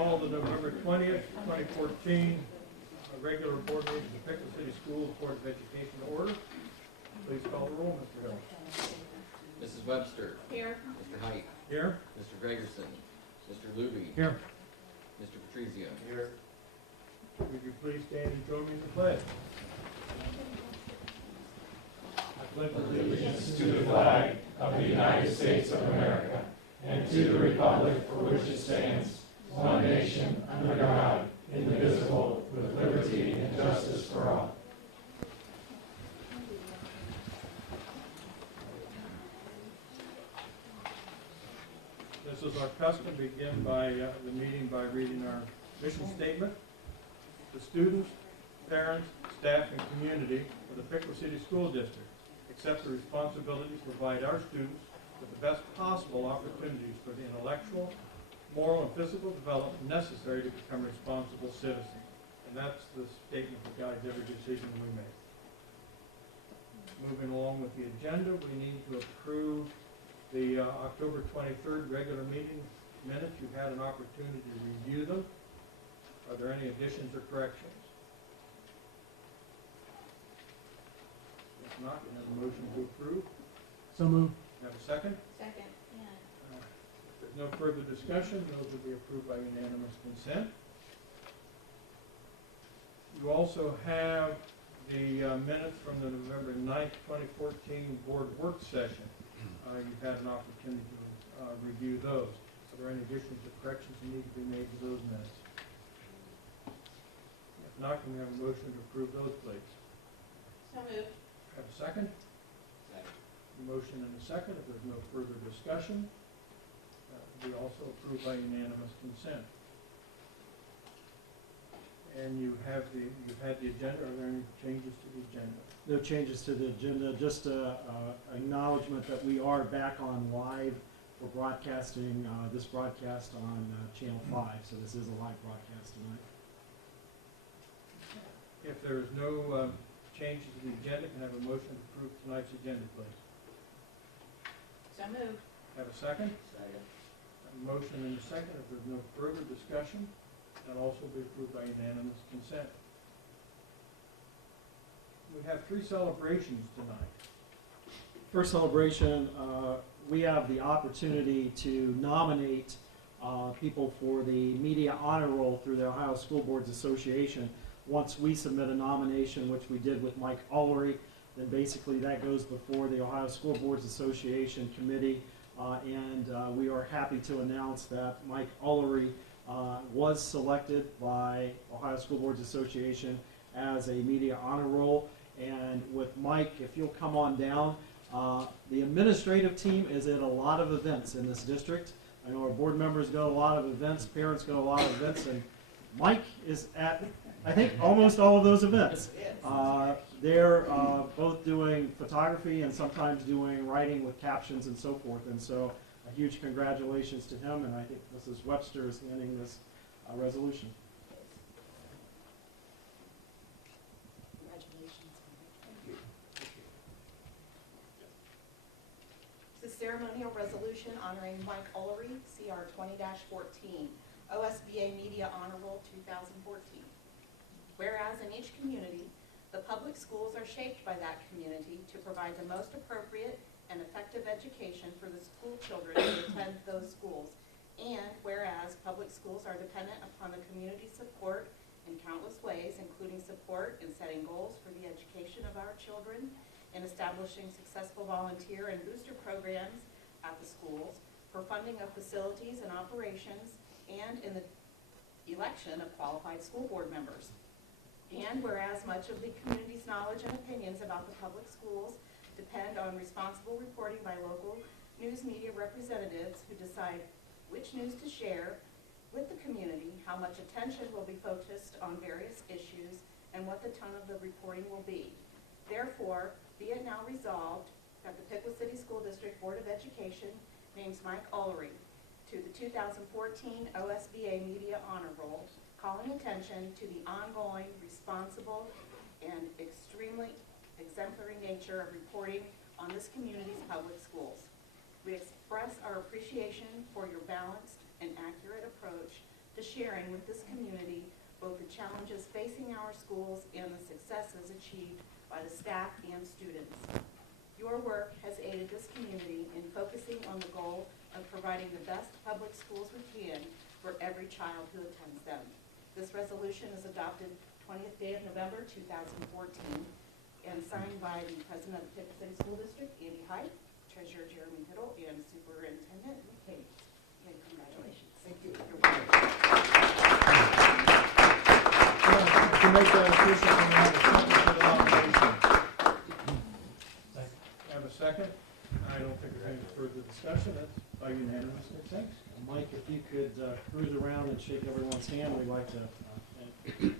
call the November 20th, 2014 regular board meeting of the Pickle City School Board of Education to order. Please call the roll, Mr. Hill. Mrs. Webster. Here. Mr. Height. Here. Mr. Gregerson. Mr. Luby. Here. Mr. Patrizio. Here. Would you please stand and join me in the pledge? I pledge Allegiance to the flag of the United States of America and to the republic for which it stands, one nation, under God, indivisible, with liberty and justice for all. This is our custom. Begin by the meeting by reading our mission statement. The students, parents, staff, and community of the Pickle City School District accept the responsibility to provide our students with the best possible opportunities for the intellectual, moral, and physical development necessary to become responsible citizens. And that's the statement that guides every decision we make. Moving along with the agenda, we need to approve the October 23rd regular meeting minutes. You've had an opportunity to review them. Are there any additions or corrections? If not, we have a motion to approve. So moved. Have a second? Second. If there's no further discussion, those will be approved by unanimous consent. You also have the minutes from the November 9th, 2014 board work session. You've had an opportunity to review those. Are there any additions or corrections that need to be made to those minutes? If not, can we have a motion to approve those, please? So moved. Have a second? Second. A motion and a second. If there's no further discussion, we also approve by unanimous consent. And you've had the agenda. Are there any changes to the agenda? No changes to the agenda, just acknowledgement that we are back on live for broadcasting this broadcast on Channel 5, so this is a live broadcast tonight. If there is no changes to the agenda, can I have a motion to approve tonight's agenda, please? So moved. Have a second? Second. A motion and a second. If there's no further discussion, that'll also be approved by unanimous consent. We have 3 celebrations tonight. First celebration, we have the opportunity to nominate people for the Media Honor Roll through the Ohio School Boards Association. Once we submit a nomination, which we did with Mike Ullery, then basically that goes before the Ohio School Boards Association Committee, and we are happy to announce that Mike Ullery was selected by Ohio School Boards Association as a Media Honor Roll. And with Mike, if you'll come on down, the administrative team is at a lot of events in this district. I know our board members go to a lot of events, parents go to a lot of events, and Mike is at, I think, almost all of those events. They're both doing photography and sometimes doing writing with captions and so forth. And so a huge congratulations to him, and I think Mrs. Webster is handing this resolution. It's a ceremonial resolution honoring Mike Ullery, CR 20-14, OSBA Media Honor Roll 2014. Whereas in each community, the public schools are shaped by that community to provide the most appropriate and effective education for the school children who attend those schools. And whereas public schools are dependent upon the community's support in countless ways, including support in setting goals for the education of our children, in establishing successful volunteer and booster programs at the schools, for funding of facilities and operations, and in the election of qualified school board members. And whereas much of the community's knowledge and opinions about the public schools depend on responsible reporting by local news media representatives who decide which news to share with the community, how much attention will be focused on various issues, and what the tone of the reporting will be. Therefore, be it now resolved that the Pickle City School District Board of Education names Mike Ullery to the 2014 OSBA Media Honor Roll, calling attention to the ongoing, responsible, and extremely exemplary nature of reporting on this community's public schools. We express our appreciation for your balanced and accurate approach to to sharing with this community both the challenges facing our schools and the successes achieved by the staff and students. Your work has aided this community in focusing on the goal of providing the best public schools we can for every child who attends them. This resolution is adopted 20th day of November 2014 and signed by the President of the Pickett City School District, Andy Height, Treasurer Jeremy Hiddle, and Superintendent Kate. And congratulations. Thank you. To make that official, we have a second for the nomination. Have a second? I don't think there's any further discussion. That's by unanimous consent. Mike, if you could cruise around and shake everyone's hand, we'd like to thank.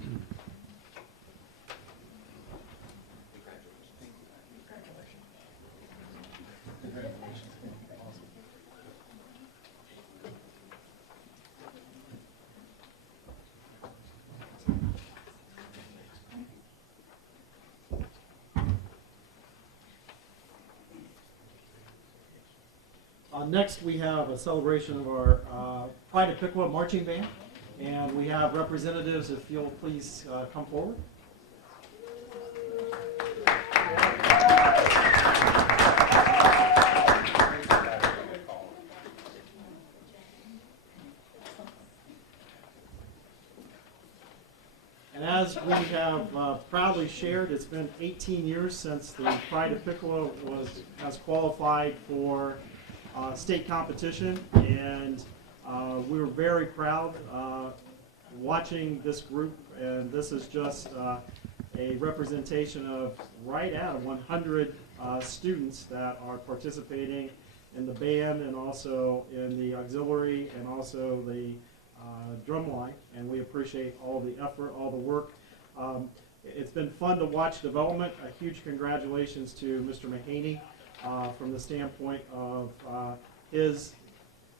Next, we have a celebration of our Pride of Pickwa Marching Band, and we have representatives, if you'll please come forward. And as we have proudly shared, it's been 18 years since the Pride of Pickwa has qualified for state competition, and we were very proud watching this group, and this is just a representation of right at 100 students that are participating in the band and also in the auxiliary and also the drum line, and we appreciate all the effort, all the work. It's been fun to watch development. A huge congratulations to Mr. Mahaney from the standpoint of his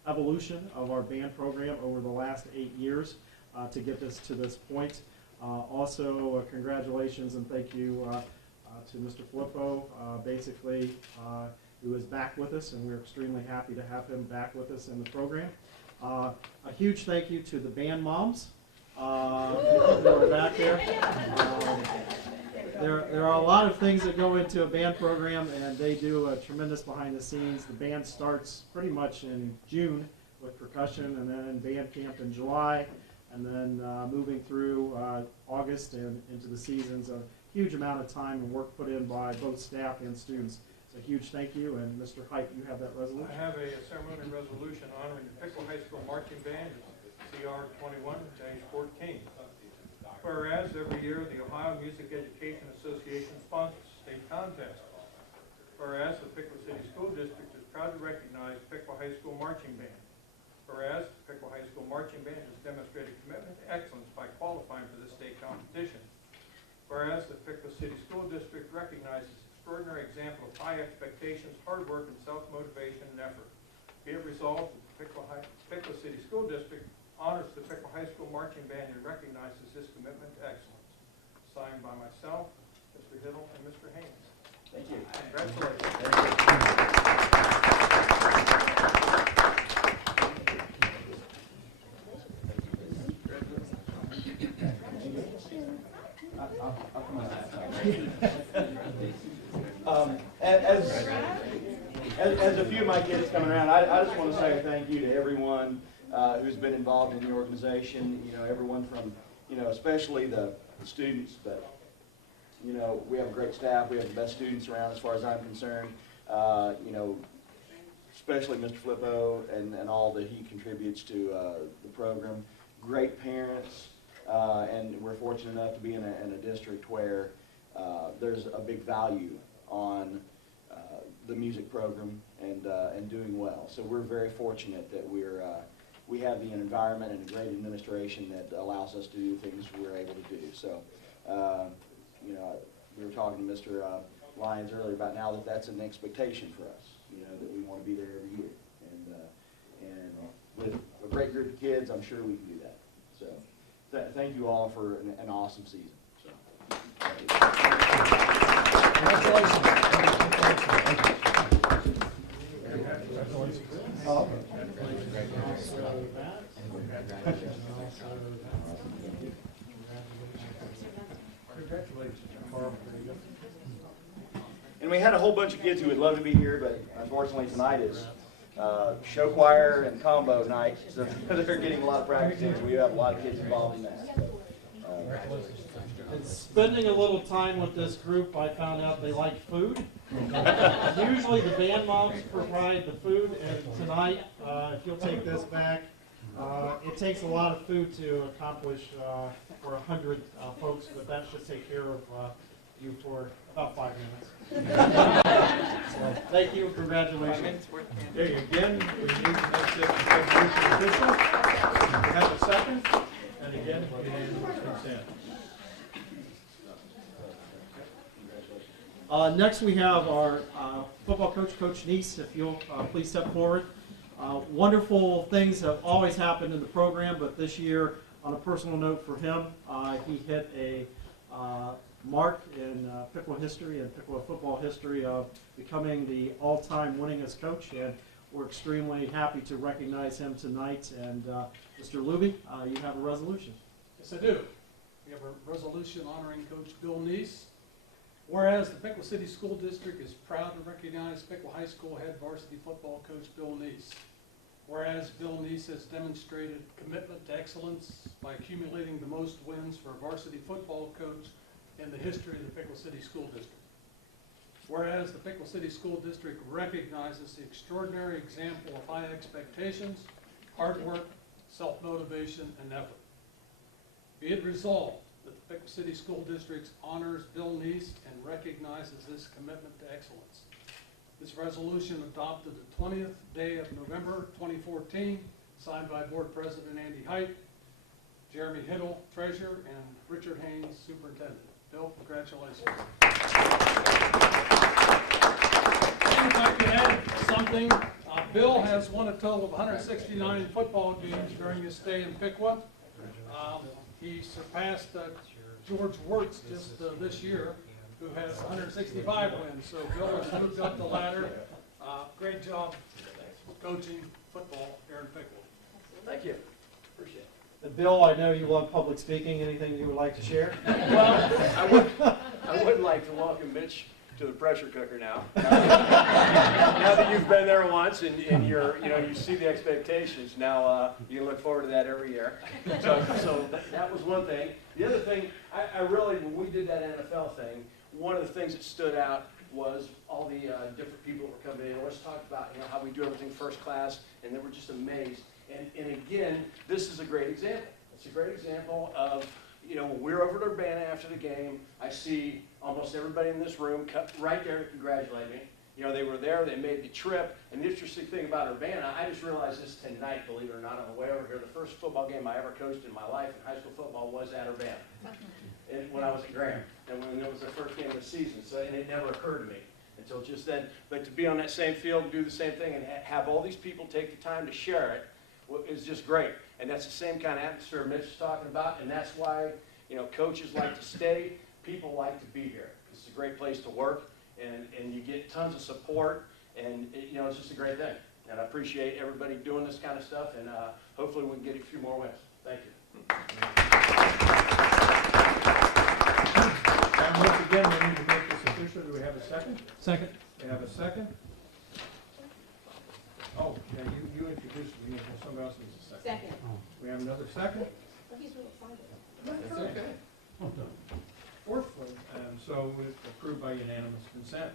evolution of our band program over the last 8 years to get this to this point. Also, congratulations and thank you to Mr. Filippo, basically, who is back with us, and we're extremely happy to have him back with us in the program. A huge thank you to the band moms who are back there. There are a lot of things that go into a band program, and they do a tremendous behind the scenes. The band starts pretty much in June with percussion, and then band camp in July, and then moving through August and into the seasons. A huge amount of time and work put in by both staff and students. So a huge thank you, and Mr. Height, you have that resolution. I have a ceremony resolution honoring the Pickwa High School Marching Band, CR 21-14. Whereas every year the Ohio Music Education Association sponsors a state contest. Whereas the Pickwa City School District is proud to recognize Pickwa High School Marching Band. Whereas the Pickwa High School Marching Band has demonstrated commitment to excellence by qualifying for the state competition. Whereas the Pickwa City School District recognizes extraordinary example of high expectations, hard work, and self-motivation and effort. Be it resolved that the Pickwa City School District honors the Pickwa High School Marching Band and recognizes this commitment to excellence. Signed by myself, Mr. Hiddle, and Mr. Haynes. Thank you. Congratulations. As a few of my kids coming around, I just want to say thank you to everyone who's been involved in the organization. You know, everyone from, especially the students, but, we have a great staff. We have the best students around as far as I'm concerned. Especially Mr. Filippo and all that he contributes to the program. Great parents, and we're fortunate enough to be in a district where there's a big value on the music program and doing well. So we're very fortunate that we have the environment and a great administration that allows us to do things we're able to do. So, we were talking to Mr. Lyons earlier about now that that's an expectation for us, that we want to be there every year. And with a great group of kids, I'm sure we can do that. So thank you all for an awesome season. So, had a whole bunch of kids who would love to be here, but unfortunately tonight is show choir and combo night, so they're getting a lot of practice in, so we have a lot of kids involved in that. And spending a little time with this group, I found out they like food. Usually the band moms provide the food, and tonight, if you'll take this back, it takes a lot of food to accomplish for 100 folks, but that should take care of you for about 5 minutes. So, thank you, congratulations. Okay, again, we need to make this resolution official. We have a second, and again, unanimous consent. Next, we have our football coach, Coach Neese, if you'll please step forward. Wonderful things have always happened in the program, but this year, on a personal note for him, he hit a mark in Piqua history and Piqua football history of becoming the all-time winningest coach, and we're extremely happy to recognize him tonight. And Mr. Luby, you have a resolution. Yes, I do. We have a resolution honoring Coach Bill Neese. Whereas the Piqua City School District is proud to recognize Piqua High School head varsity football coach Bill Neese. Whereas Bill Neese has demonstrated commitment to excellence by accumulating the most wins for a varsity football coach in the history of the Piqua City School District. Whereas the Piqua City School District recognizes the extraordinary example of high expectations, hard work, self-motivation, and effort. Be it resolved that the Piqua City School District honors Bill Neese and recognizes his commitment to excellence. This resolution adopted the 20th day of November 2014, signed by Board President Andy Height, Jeremy Hiddle, Treasurer, and Richard Haynes, Superintendent. Bill, congratulations. If I could add something, Bill has won a total of 169 football games during his stay in Piqua. He surpassed George Wirtz just this year, who has 165 wins. So Bill has moved up the ladder. Great job coaching football here in Piqua. Thank you. Appreciate it. And Bill, I know you love public speaking. Anything you would like to share? Well, I would like to welcome Mitch to the pressure cooker now. Now that you've been there once and you see the expectations, now you can look forward to that every year. So that was one thing. The other thing, I really, when we did that NFL thing, one of the things that stood out was all the different people that were coming in. Let's talk about how we do everything first class, and they were just amazed. And again, this is a great example. It's a great example of, when we're over at Urbana after the game, I see almost everybody in this room right there to congratulate me. They were there, they made the trip. And the interesting thing about Urbana, I just realized this tonight, believe it or not, on the way over here, the first football game I ever coached in my life in high school football was at Urbana. And when I was at Graham, and when it was the first game of the season. So, and it never occurred to me until just then. But to be on that same field and do the same thing and have all these people take the time to share it is just great. And that's the same kind of atmosphere Mitch is talking about, and that's why coaches like to stay, people like to be here. It's a great place to work, and you get tons of support, and it's just a great thing. And I appreciate everybody doing this kind of stuff, and hopefully we can get a few more wins. Thank you. And once again, we need to make this official. Do we have a second? Second. We have a second? Oh, yeah, you introduced me, and somebody else needs a second. Second. We have another second? He's real excited. That's okay. Fourth one, and so it's approved by unanimous consent.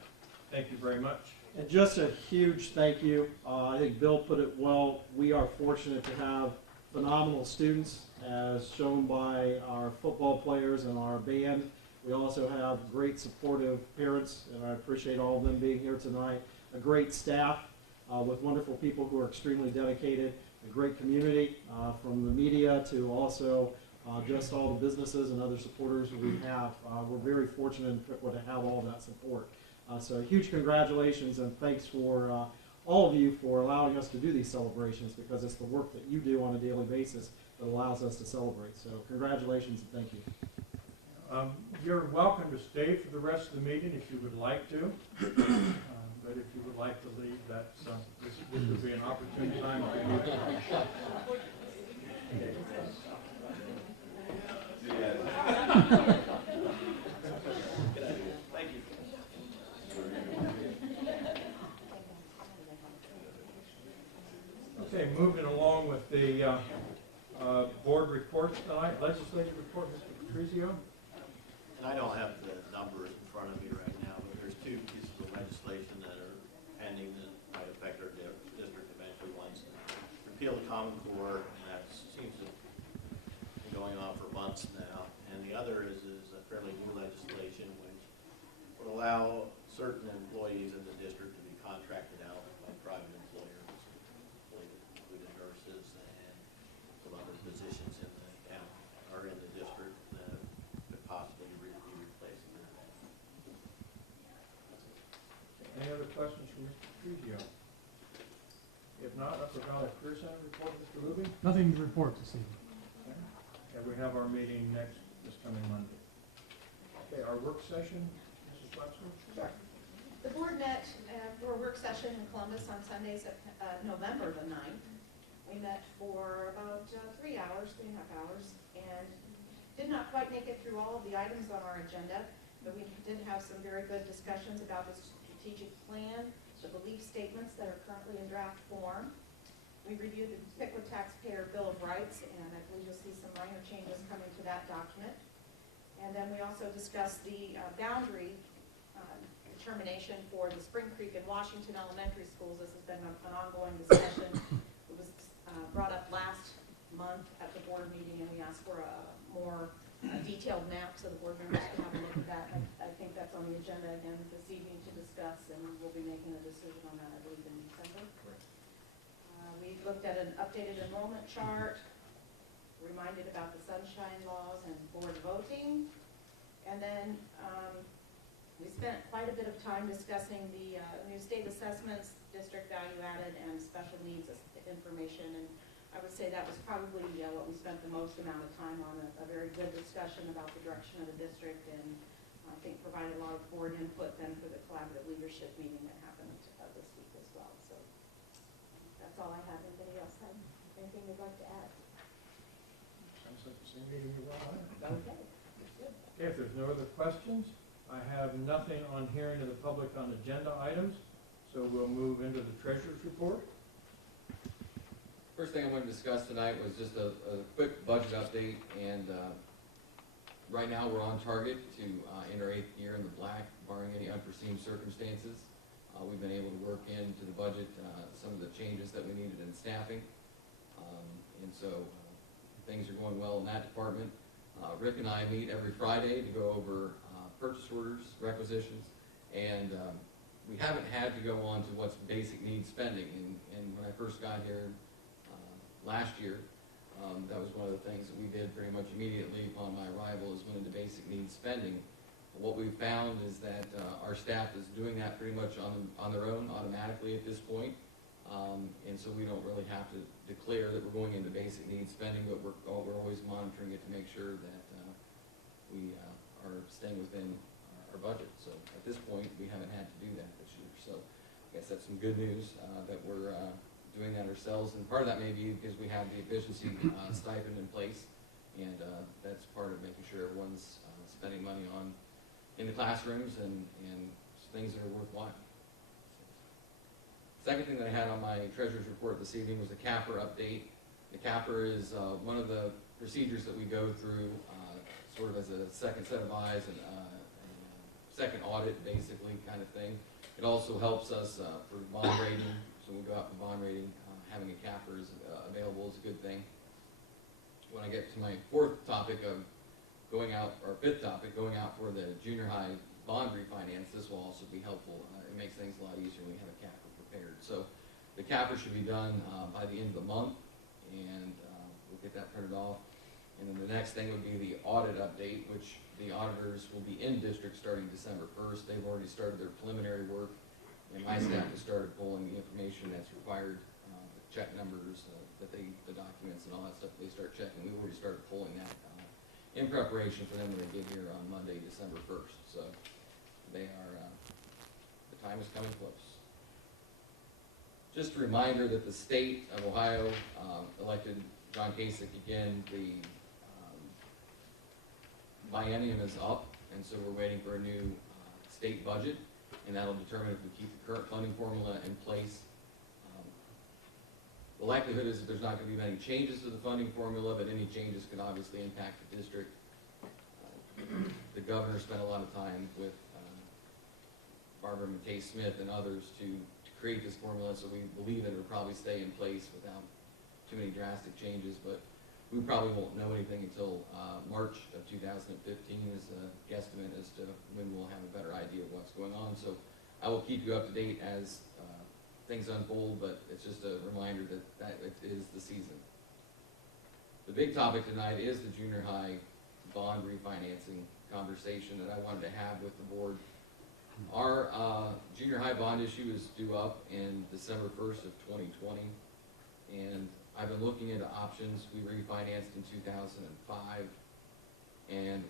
Thank you very much. And just a huge thank you. I think Bill put it well. We are fortunate to have phenomenal students, as shown by our football players and our band. We also have great supportive parents, and I appreciate all of them being here tonight. A great staff with wonderful people who are extremely dedicated. A great community from the media to also just all the businesses and other supporters we have. We're very fortunate in Piqua to have all that support. So huge congratulations and thanks for all of you for allowing us to do these celebrations, because it's the work that you do on a daily basis that allows us to celebrate. So congratulations and thank you. You're welcome to stay for the rest of the meeting if you would like to. But if you would like to leave, that's, this would be an opportune time for you. Thank you. Okay, moving along with the board reports tonight, legislative report, Mr. Patrizio. And I don't have the numbers in front of me right now, but there's two pieces of legislation that are pending that might affect our district eventually. One's repeal the Common Core, and that seems to be going on for months now. And the other is a fairly new legislation which would allow certain employees in the district to be contracted out by private employers, including nurses and some other positions in the county or in the district that could possibly be replacing that. Any other questions from Mr. Patrizio? If not, Upper Valley Career Center report, Mr. Luby. Nothing to report this evening. Okay, we have our meeting this coming Monday. Okay, our work session, Mrs. Webster? Sure. The board met for a work session in Columbus on Sunday, November the 9th. We met for about 3 hours, 3.5 hours, and did not quite make it through all of the items on our agenda, but we did have some very good discussions about the strategic plan, the belief statements that are currently in draft form. We reviewed the Pickwood Taxpayer Bill of Rights, and I believe you'll see some minor changes coming to that document. And then we also discussed the boundary determination for the Spring Creek and Washington elementary schools. This has been an ongoing discussion. It was brought up last month at the board meeting, and we asked for a more detailed map so the board members can have a look at that. I think that's on the agenda again this evening to discuss, and we'll be making a decision on that, I believe, in December. We looked at an updated enrollment chart, reminded about the sunshine laws and board voting, and then we spent quite a bit of time discussing the new state assessments, district value added, and special needs information. And I would say that was probably what we spent the most amount of time on, a very good discussion about the direction of the district, and I think provided a lot of board input then for the collaborative leadership meeting that happened this week as well. So that's all I have. Anybody else have anything you'd like to add? Sounds like the same meeting you were on. Okay, good. Okay, if there's no other questions, I have nothing on hearing to the public on agenda items, so we'll move into the treasurer's report. First thing I wanted to discuss tonight was just a quick budget update, and right now we're on target to enter 8th year in the black, barring any unforeseen circumstances. We've been able to work into the budget some of the changes that we needed in staffing, and so things are going well in that department. Rick and I meet every Friday to go over purchase orders, requisitions, and we haven't had to go on to what's basic needs spending. And when I first got here last year, that was one of the things that we did pretty much immediately upon my arrival, is went into basic needs spending. What we've found is that our staff is doing that pretty much on their own automatically at this point. And so we don't really have to declare that we're going into basic needs spending, but we're always monitoring it to make sure that we are staying within our budget. So at this point, we haven't had to do that this year. So I guess that's some good news that we're doing that ourselves. And part of that may be because we have the efficiency stipend in place, and that's part of making sure everyone's spending money in the classrooms and things that are worthwhile. Second thing that I had on my treasurer's report this evening was a CAPR update. The CAPR is one of the procedures that we go through sort of as a second set of eyes and second audit, basically, kind of thing. It also helps us for bond rating. So when we go out for bond rating, having a CAPR is available is a good thing. When I get to my fourth topic of going out, or fifth topic, going out for the junior high bond refinance, this will also be helpful. It makes things a lot easier when we have a CAPR prepared. So the CAPR should be done by the end of the month, and we'll get that printed off. And then the next thing would be the audit update, which the auditors will be in district starting December 1st. They've already started their preliminary work, and my staff has started pulling the information that's required, the check numbers, the documents and all that stuff they start checking. We've already started pulling that in preparation for them when they get here on Monday, December 1st. So they are, the time is coming close. Just a reminder that the state of Ohio elected John Kasich again. The biennium is up, and so we're waiting for a new state budget, and that'll determine if we keep the current funding formula in place. The likelihood is that there's not going to be many changes to the funding formula, but any changes could obviously impact the district. The governor spent a lot of time with Barbara McKay Smith and others to create this formula, so we believe that it'll probably stay in place without too many drastic changes, but we probably won't know anything until March of 2015 is a guesstimate as to when we'll have a better idea of what's going on. So I will keep you up to date as things unfold, but it's just a reminder that it is the season. The big topic tonight is the junior high bond refinancing conversation that I wanted to have with the board. Our junior high bond issue is due up in December 1st of 2020, and I've been looking into options. We refinanced in 2005, and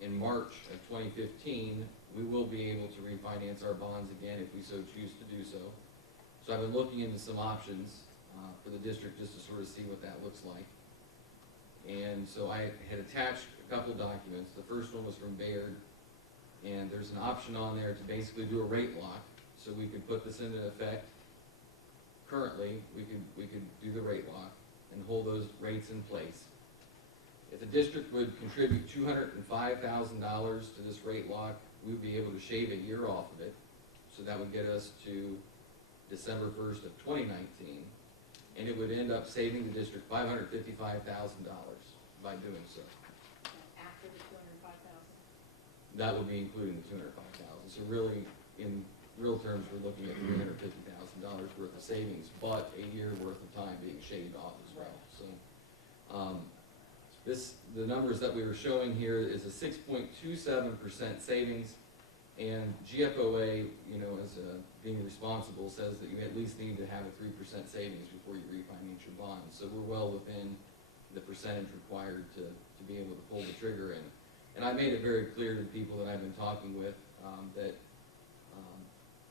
in March of 2015, we will be able to refinance our bonds again if we so choose to do so. So I've been looking into some options for the district just to sort of see what that looks like. And so I had attached a couple documents. The first one was from Baird, and there's an option on there to basically do a rate lock. So we could put this into effect currently. We could do the rate lock and hold those rates in place. If the district would contribute $205,000 to this rate lock, we would be able to shave a year off of it. So that would get us to December 1st of 2019, and it would end up saving the district $555,000 by doing so. After the 205,000. That would be including the $205,000. So really, in real terms, we're looking at $350,000 worth of savings, but a year worth of time being shaved off as well. So the numbers that we were showing here is a 6.27% savings, and GFOA, as being responsible, says that you at least need to have a 3% savings before you refinance your bond. So we're well within the percentage required to be able to pull the trigger in. And I made it very clear to the people that I've been talking with that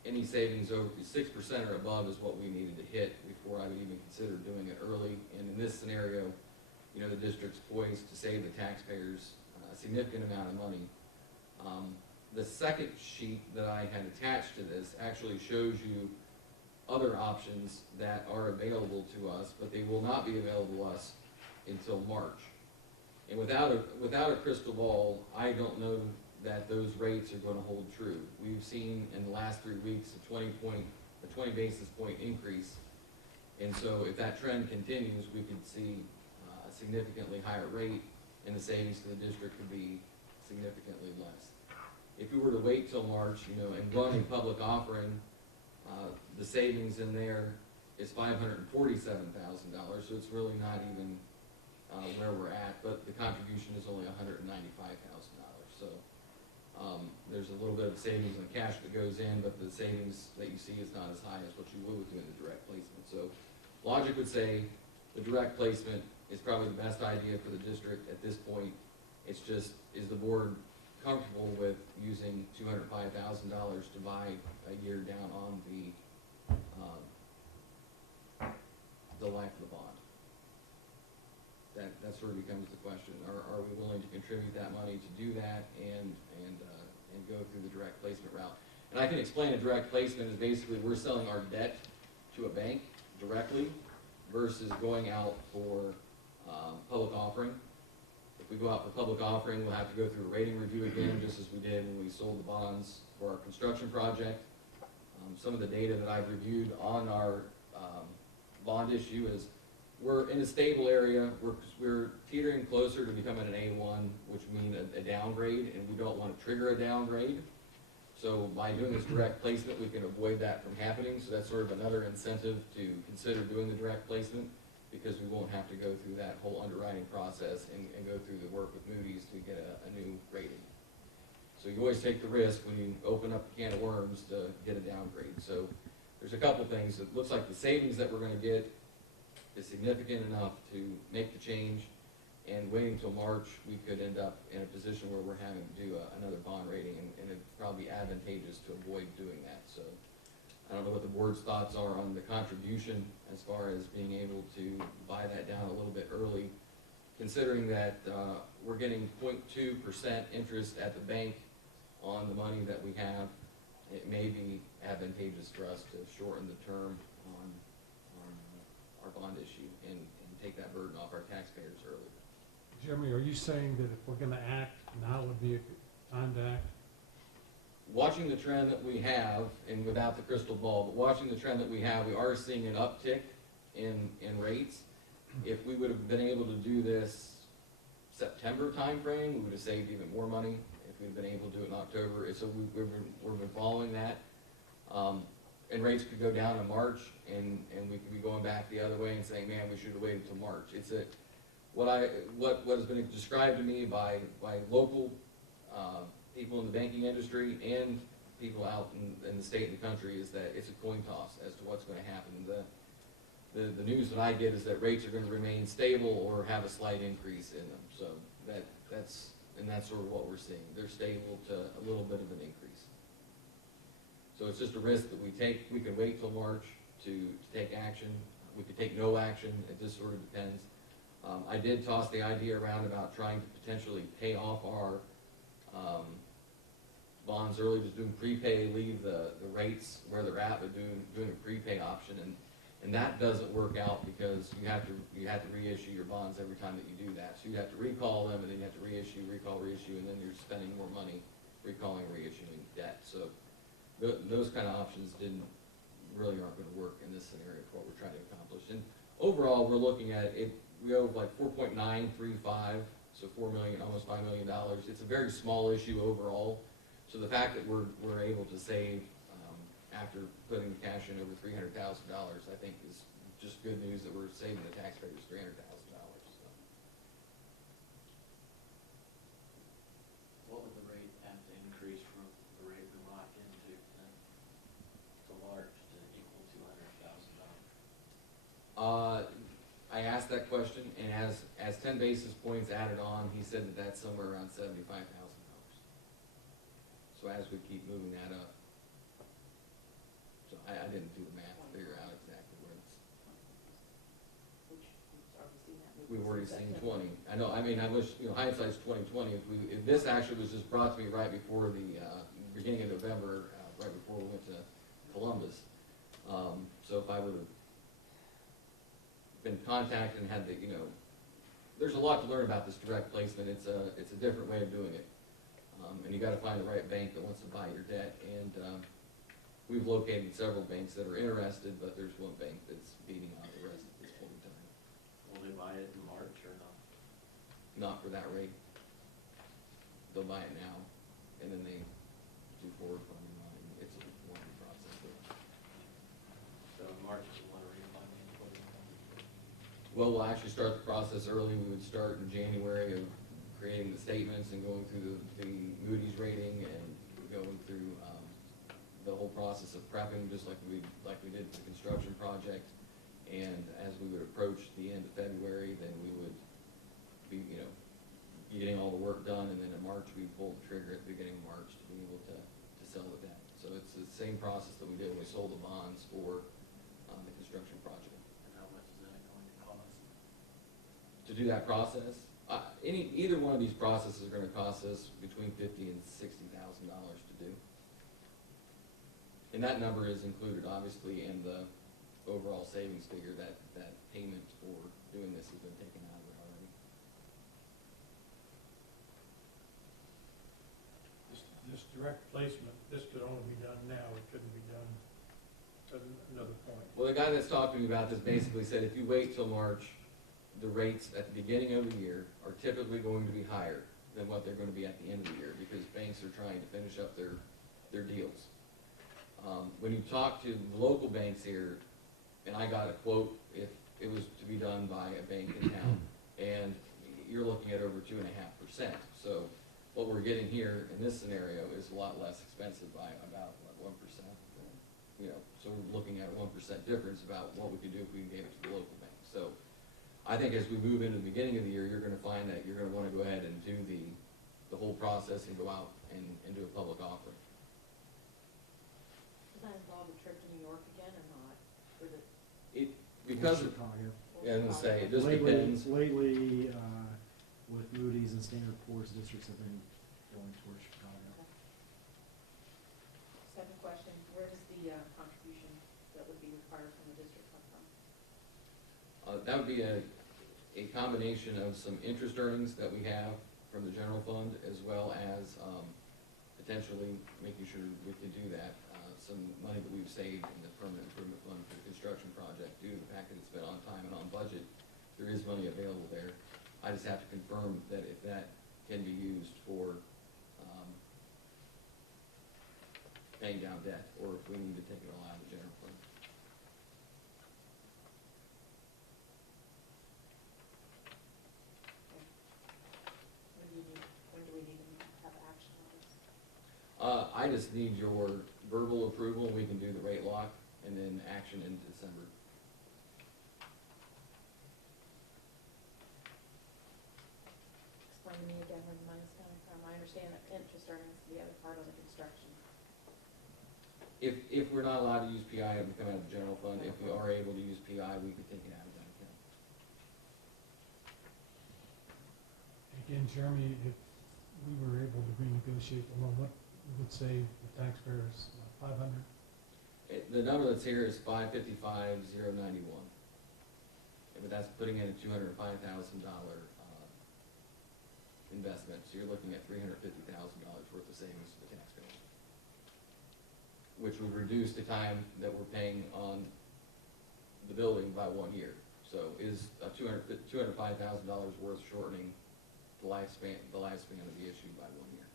any savings over 6% or above is what we needed to hit before I would even consider doing it early. And in this scenario, the district's poised to save the taxpayers a significant amount of money. The second sheet that I had attached to this actually shows you other options that are available to us, but they will not be available to us until March. And without a crystal ball, I don't know that those rates are going to hold true. We've seen in the last 3 weeks a 20 basis point increase, and so if that trend continues, we could see a significantly higher rate, and the savings to the district could be significantly less. If we were to wait till March, and run a public offering, the savings in there is $547,000, so it's really not even where we're at, but the contribution is only $195,000. So there's a little bit of savings in the cash that goes in, but the savings that you see is not as high as what you would with doing the direct placement. So logic would say the direct placement is probably the best idea for the district at this point. It's just, is the board comfortable with using $205,000 to buy a year down on the life of the bond? That sort of becomes the question. Are we willing to contribute that money to do that and go through the direct placement route? And I can explain a direct placement is basically we're selling our debt to a bank directly versus going out for public offering. If we go out for public offering, we'll have to go through a rating review again, just as we did when we sold the bonds for our construction project. Some of the data that I've reviewed on our bond issue is we're in a stable area. We're teetering closer to becoming an A1, which means a downgrade, and we don't want to trigger a downgrade. So by doing this direct placement, we can avoid that from happening. So that's sort of another incentive to consider doing the direct placement, because we won't have to go through that whole underwriting process and go through the work with Moody's to get a new rating. So you always take the risk when you open up a can of worms to get a downgrade. So there's a couple things. It looks like the savings that we're going to get is significant enough to make the change, and waiting until March, we could end up in a position where we're having to do another bond rating, and it'd probably be advantageous to avoid doing that. So I don't know what the board's thoughts are on the contribution as far as being able to buy that down a little bit early, considering that we're getting 0.2% interest at the bank on the money that we have. It may be advantageous for us to shorten the term on our bond issue and take that burden off our taxpayers earlier. Jeremy, are you saying that if we're gonna act, now would be a good time to act? Watching the trend that we have, and without the crystal ball, but watching the trend that we have, we are seeing an uptick in rates. If we would have been able to do this September timeframe, we would have saved even more money. If we'd been able to do it in October, so we've been following that. And rates could go down in March, and we could be going back the other way and saying, man, we should have waited till March. It's what has been described to me by local people in the banking industry and people out in the state and the country is that it's a coin toss as to what's going to happen. The news that I get is that rates are going to remain stable or have a slight increase in them. So that's sort of what we're seeing. They're stable to a little bit of an increase. So it's just a risk that we take. We could wait till March to take action. We could take no action. It just sort of depends. I did toss the idea around about trying to potentially pay off our bonds early, just doing prepay, leave the rates where they're at, but doing a prepay option, and that doesn't work out because you have to reissue your bonds every time that you do that. So you have to recall them, and then you have to reissue, and then you're spending more money recalling, reissuing debt. So those kind of options really aren't going to work in this scenario for what we're trying to accomplish. And overall, we're looking at it. We owe like 4.935, so $4 million, almost $5 million. It's a very small issue overall. So the fact that we're able to save after putting cash in over $300,000, I think is just good news that we're saving the taxpayers $300,000. So. What would the rate have to increase from the rate we locked into to March to equal $200,000? I asked that question, and as 10 basis points added on, he said that that's somewhere around $75,000. So as we keep moving that up, so I didn't do the math to figure out exactly where it's. We've already seen 20. I know. I mean, I wish hindsight's 20/20. If this actually was just brought to me right before the beginning of November, right before we went to Columbus. So if I would have been contacted and had the there's a lot to learn about this direct placement. It's a different way of doing it. And you got to find the right bank that wants to buy your debt. And we've located several banks that are interested, but there's one bank that's beating out the rest at this point in time. Will they buy it in March or not? Not for that rate. They'll buy it now, and then they do forward funding on it. It's a long process. So in March, you want to refinance? Well, we'll actually start the process early. We would start in January of creating the statements and going through the Moody's rating and going through the whole process of prepping, just like we did the construction project. And as we would approach the end of February, then we would be getting all the work done, and then in March we pull the trigger at the beginning of March to be able to sell the debt. So it's the same process that we did when we sold the bonds for the construction project. And how much is that going to cost? To do that process, either one of these processes are going to cost us between $50,000 and $60,000 to do. And that number is included, obviously, in the overall savings figure. That payment for doing this has been taken out of it already. This direct placement, this could only be done now. It couldn't be done at another point. Well, the guy that's talking to me about this basically said if you wait till March, the rates at the beginning of the year are typically going to be higher than what they're going to be at the end of the year because banks are trying to finish up their deals. When you talk to the local banks here, and I got a quote if it was to be done by a bank in town, and you're looking at over 2.5%. So what we're getting here in this scenario is a lot less expensive by about 1%. So we're looking at a 1% difference about what we could do if we gave it to the local bank. So I think as we move into the beginning of the year, you're going to find that you're going to want to go ahead and do the whole process and go out and do a public offering. Does that involve a trip to New York again or not? Or the, Because of, Chicago. yeah, I was gonna say, it just Lately, depends. With Moody's and Standard & Poor's, districts have been going towards Chicago. second question, where does the contribution that would be required from the district come from? That would be a combination of some interest earnings that we have from the general fund, as well as, potentially making sure we can do that. Some money that we've saved in the permanent improvement fund for the construction project, due to the fact that it's been on time and on budget, there is money available there. I just have to confirm that if that can be used for, paying down debt, or if we need to take it all out of the general fund. When do we need to have action on this? I just need your verbal approval, we can do the rate lock, and then action in December. Explain to me again where the money's coming from. I understand that interest earnings is the other part of the construction. If we're not allowed to use PI, it would come out of the general fund. If we are able to use PI, we could take it out of that account. Again, Jeremy, if we were able to renegotiate the loan, what would save the taxpayers, 500? The number that's here is 555,091. But that's putting in a $205,000 investment, so you're looking at $350,000 worth of savings to the taxpayers, which would reduce the time that we're paying on the building by 1 year. So is a $205,000 worth shortening the lifespan of the issue by 1 year.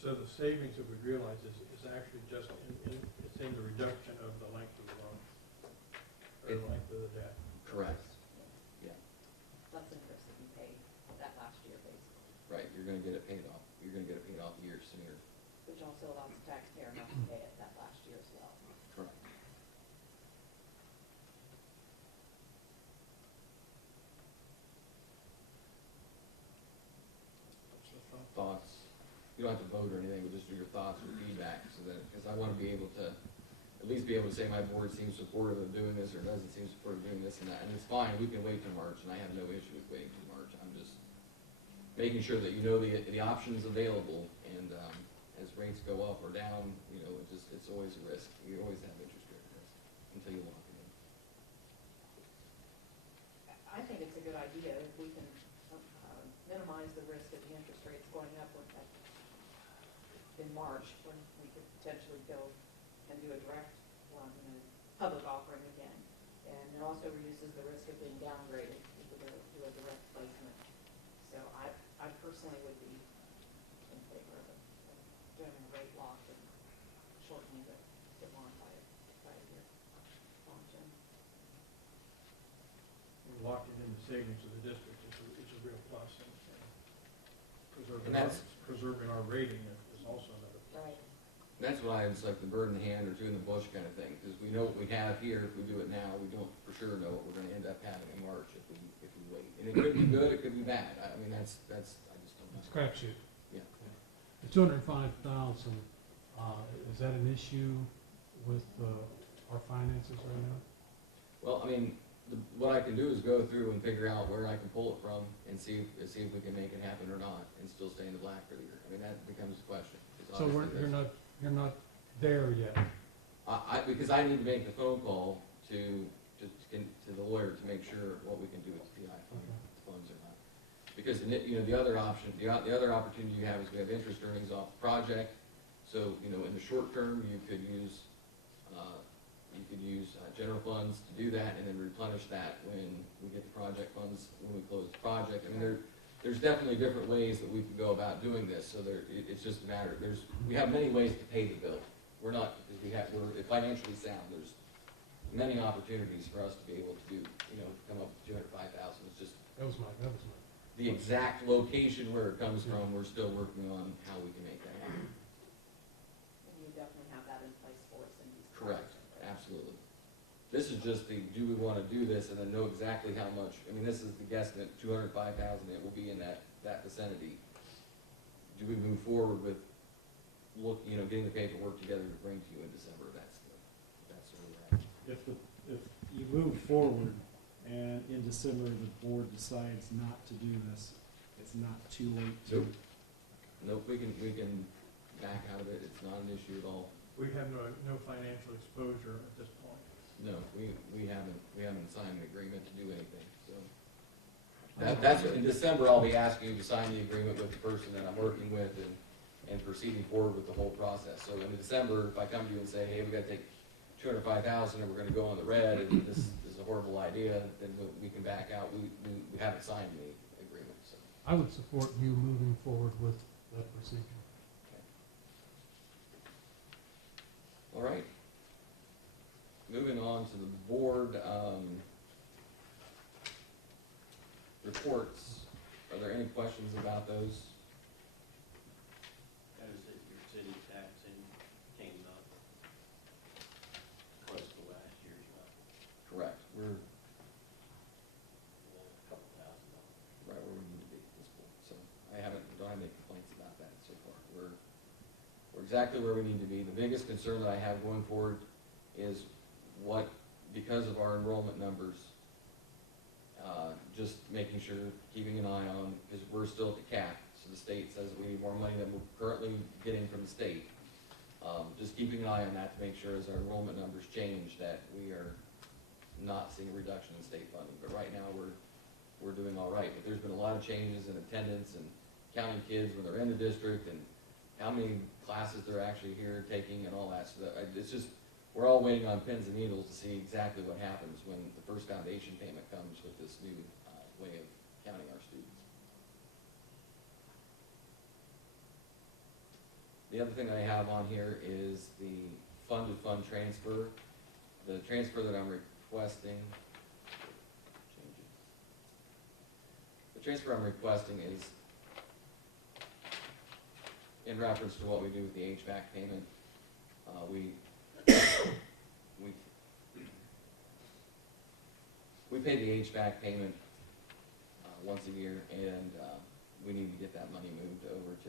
So the savings that we realize is actually just it's in the reduction of the length of the loan, or the length of the debt. Correct. Yeah. Less interest that you paid that last year, basically, Right. You're going to get it paid off. You're going to get it paid off a year sooner. which also allows the taxpayer not to pay it that last year as well. Correct. Thoughts? You don't have to vote or anything, but just do your thoughts or feedback, so that, because I want to be able to, at least be able to say my board seems supportive of doing this, or doesn't seem supportive of doing this and that, and it's fine, we can wait till March, and I have no issue with waiting till March. I'm just making sure that you know the options available, and, as rates go up or down, you know, it's always a risk. You always have interest rate risk until you lock it in. I think it's a good idea if we can minimize the risk of the interest rates going up in March, when we could potentially go and do a direct public offering again. And it also reduces the risk of being downgraded if we do a direct placement. So I personally would be in favor of doing a rate lock and shortening the bond by a year. Jim? We're locking in the savings of the district, it's a real plus, and preserving our rating is also another plus. Right. That's why it's like the bird in the hand or two in the bush kind of thing, because we know what we have here. If we do it now, we don't for sure know what we're going to end up having in March if we wait. And it could be good, it could be bad. I mean, that's I just don't know. It's a crapshoot. Yeah. The 205,000, is that an issue with our finances right now? Well, I mean, what I can do is go through and figure out where I can pull it from and see if we can make it happen or not, and still stay in the black for the year. I mean, that becomes a question. So you're not there yet. Because I need to make the phone call to the lawyer to make sure what we can do with the PI funds or not. Because the other option, the other opportunity you have is we have interest earnings off the project. So in the short term, you could use general funds to do that, and then replenish that when we get the project funds, when we close the project. I mean, there's definitely different ways that we can go about doing this. So it's just a matter. We have many ways to pay the bill. We're we're financially sound. There's many opportunities for us to be able to do, come up with 205,000. It's just That was my. the exact location where it comes from. We're still working on how we can make that happen. And you definitely have that in place for us in these. Correct. projects, right? Absolutely. This is just do we want to do this, and then know exactly how much. I mean, this is the guesstimate, 205,000. It will be in that vicinity. Do we move forward with getting the paperwork together to bring to you in December? That's where we're at. If you move forward and in December the board decides not to do this, it's not too late to. Nope, we can back out of it. It's not an issue at all. We have no financial exposure at this point. No, we haven't signed an agreement to do anything, so. That's, in December, I'll be asking you to sign the agreement with the person that I'm working with and proceeding forward with the whole process. So in December, if I come to you and say, hey, we gotta take $205,000 and we're gonna go on the red, and this is a horrible idea, then we can back out. We haven't signed any agreement, so. I would support you moving forward with that procedure. All right. Moving on to the board, reports. Are there any questions about those? Notice that your city taxing came up close to last year's level, Correct. We're a couple $1,000. right where we need to be at this point, so don't have any complaints about that so far. We're exactly where we need to be. The biggest concern that I have going forward is because of our enrollment numbers, just making sure, keeping an eye on, because we're still at the cap, so the state says we need more money than we're currently getting from the state. Just keeping an eye on that to make sure as our enrollment numbers change that we are not seeing a reduction in state funding. But right now, we're doing all right. But there's been a lot of changes in attendance and counting kids when they're in the district and how many classes they're actually here taking and all that. So it's just, we're all waiting on pins and needles to see exactly what happens when the first foundation payment comes with this new way of counting our students. The other thing that I have on here is the fund-to-fund transfer. The transfer that I'm requesting, is in reference to what we do with the HVAC payment. We pay the HVAC payment once a year, and we need to get that money moved over to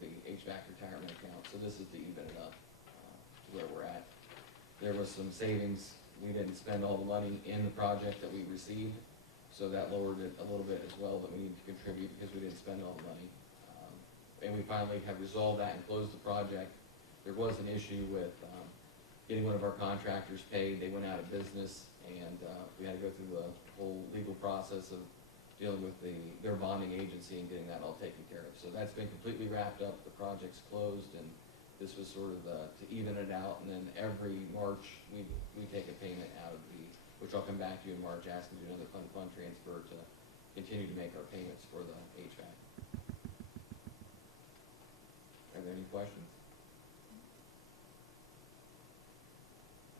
the HVAC retirement account. So this is to even it up to where we're at. There was some savings. We didn't spend all the money in the project that we received, so that lowered it a little bit as well, that we need to contribute because we didn't spend all the money. And we finally have resolved that and closed the project. There was an issue with getting one of our contractors paid. They went out of business, and we had to go through the whole legal process of dealing with their bonding agency and getting that all taken care of. So that's been completely wrapped up. The project's closed, and this was sort of to even it out. And then every March, we take a payment out of which I'll come back to you in March, asking you another fund transfer to continue to make our payments for the HVAC. Are there any questions?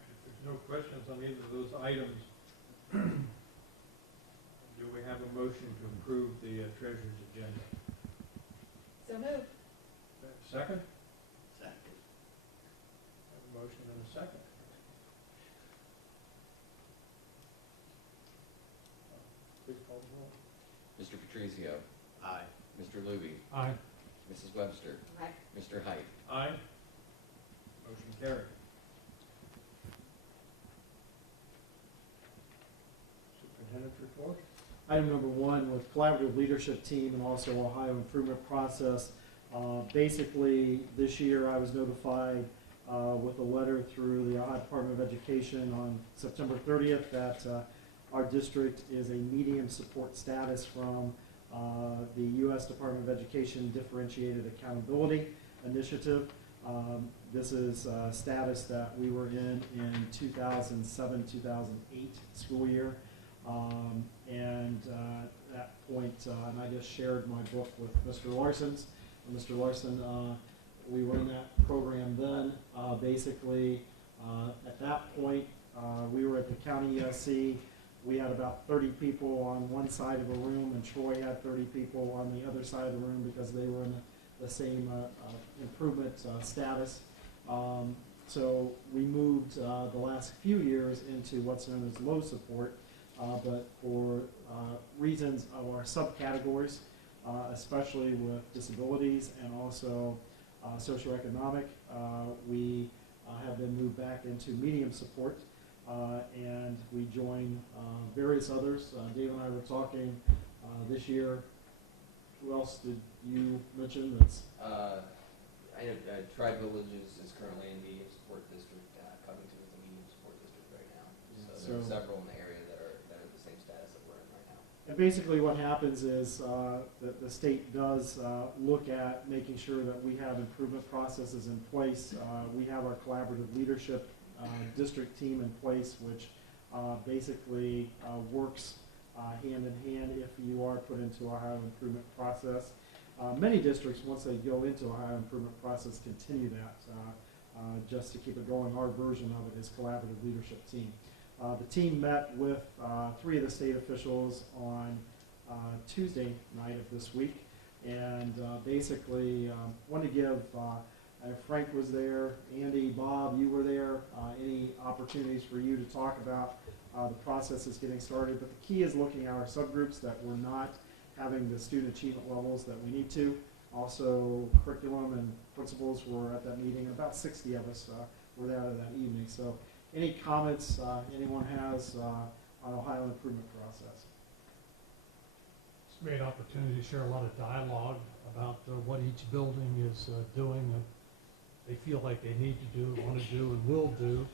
If there's no questions on either of those items, do we have a motion to approve the treasurer's agenda? So moved. Second? Second. Have a motion and a second. Please call the roll. Mr. Patrizio, Aye. Mr. Luby, Aye. Mrs. Webster, Aye. Mr. Height. Aye. Motion carried. Superintendent's report? Item number one, with collaborative leadership team and also Ohio improvement process. Basically, this year I was notified with a letter through the Ohio Department of Education on September 30th that our district is a medium support status from the U.S. Department of Education Differentiated Accountability Initiative. This is a status that we were in 2007-2008 school year. And at that point, and I just shared my book with Mr. Larson. Mr. Larson, we were in that program then. Basically, at that point, we were at the county ESC. We had about 30 people on one side of a room, and Troy had 30 people on the other side of the room because they were in the same improvement status. So we moved the last few years into what's known as low support. But for reasons of our subcategories, especially with disabilities and also socioeconomic, we have been moved back into medium support, and we join various others. Dave and I were talking this year. Who else did you mention? That's Tri Villages is currently in medium There are So, several in the area that are the same status that we're in right now. and basically what happens is the state does look at making sure that we have improvement processes in place. We have our collaborative leadership district team in place, which basically works hand in hand if you are put into a Ohio improvement process. Many districts, once they go into a Ohio improvement process, continue that just to keep it going. Our version of it is collaborative leadership team. The team met with 3 of the state officials on Tuesday night of this week, and basically wanted to give, Frank was there, Andy, Bob, you were there, any opportunities for you to talk about the process is getting started. But the key is looking at our subgroups that we're not having the student achievement levels that we need to. Also, curriculum and principals were at that meeting. About 60 of us were there that evening. So any comments anyone has on Ohio improvement process? It's a great opportunity to share a lot of dialogue about what each building is doing and they feel like they need to do, want to do, and will do.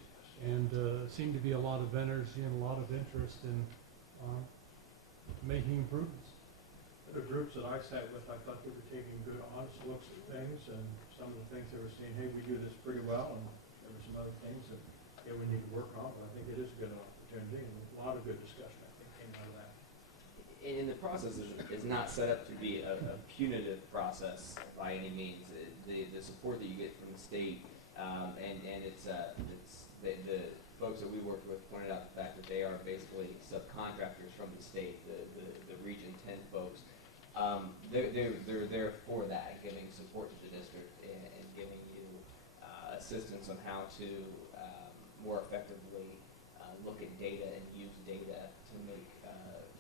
And seem to be a lot of energy and a lot of interest in making improvements. The groups that I sat with, I thought they were taking good, honest looks at things, and some of the things they were saying, hey, we do this pretty well, and there were some other things that, yeah, we need to work on, but I think it is a good opportunity, and a lot of good discussion, I think, came out of that. And the process is not set up to be a punitive process by any means. The support that you get from the state, and it's the folks that we worked with pointed out the fact that they are basically subcontractors from the state, the Region 10 folks. They're there for that, giving support to the district and giving you assistance on how to more effectively look at data and use data to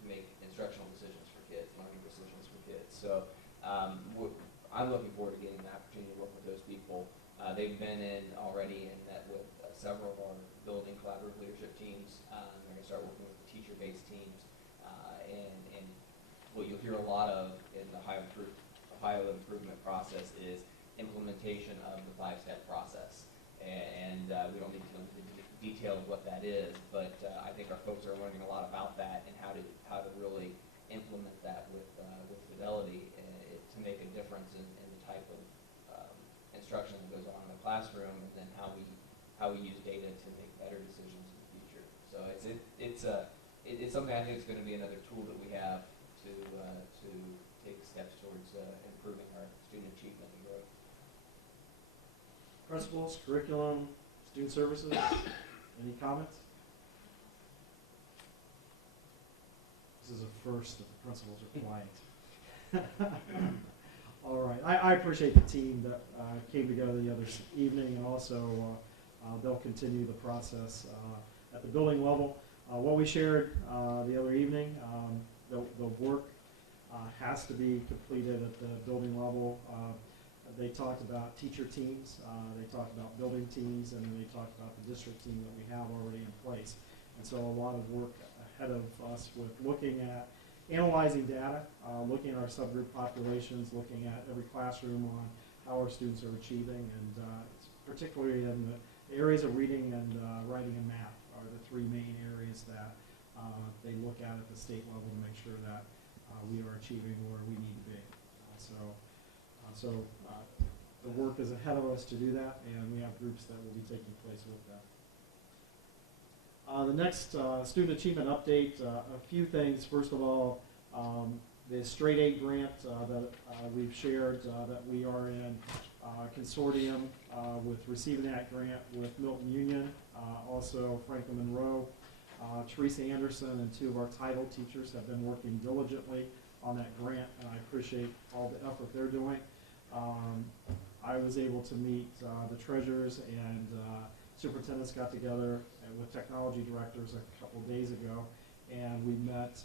make instructional decisions for kids, learning decisions for kids. So I'm looking forward to getting the opportunity to work with those people. They've been in already and met with several of our building collaborative leadership teams. They're going to start working with the teacher-based teams. And what you'll hear a lot of in the Ohio improvement process is implementation of the 5-step process. And we don't need to go into the detail of what that is, but I think our folks are learning a lot about that and how to really implement that with fidelity to make a difference in the type of instruction that goes on in the classroom, and then how we use data to make better decisions in the future. So it's something I think is going to be another tool that we have to take steps towards improving our student achievement and growth. Principals, curriculum, student services, any comments? This is a first that the principals are quiet. All right, I appreciate the team that came together the other evening, and also they'll continue the process at the building level. What we shared the other evening, the work has to be completed at the building level. They talked about teacher teams, they talked about building teams, and then they talked about the district team that we have already in place. And so a lot of work ahead of us with looking at analyzing data, looking at our subgroup populations, looking at every classroom on how our students are achieving, and particularly in the areas of reading and writing and math are the 3 main areas that they look at the state level to make sure that we are achieving where we need to be. So the work is ahead of us to do that, and we have groups that will be taking place with that. The next student achievement update, a few things. First of all, the straight A grant that we've shared that we are in consortium with receiving that grant with Milton Union, also Franklin Monroe. Teresa Anderson and 2 of our title teachers have been working diligently on that grant, and I appreciate all the effort they're doing. I was able to meet the treasurers and superintendents got together with technology directors a couple of days ago, and we met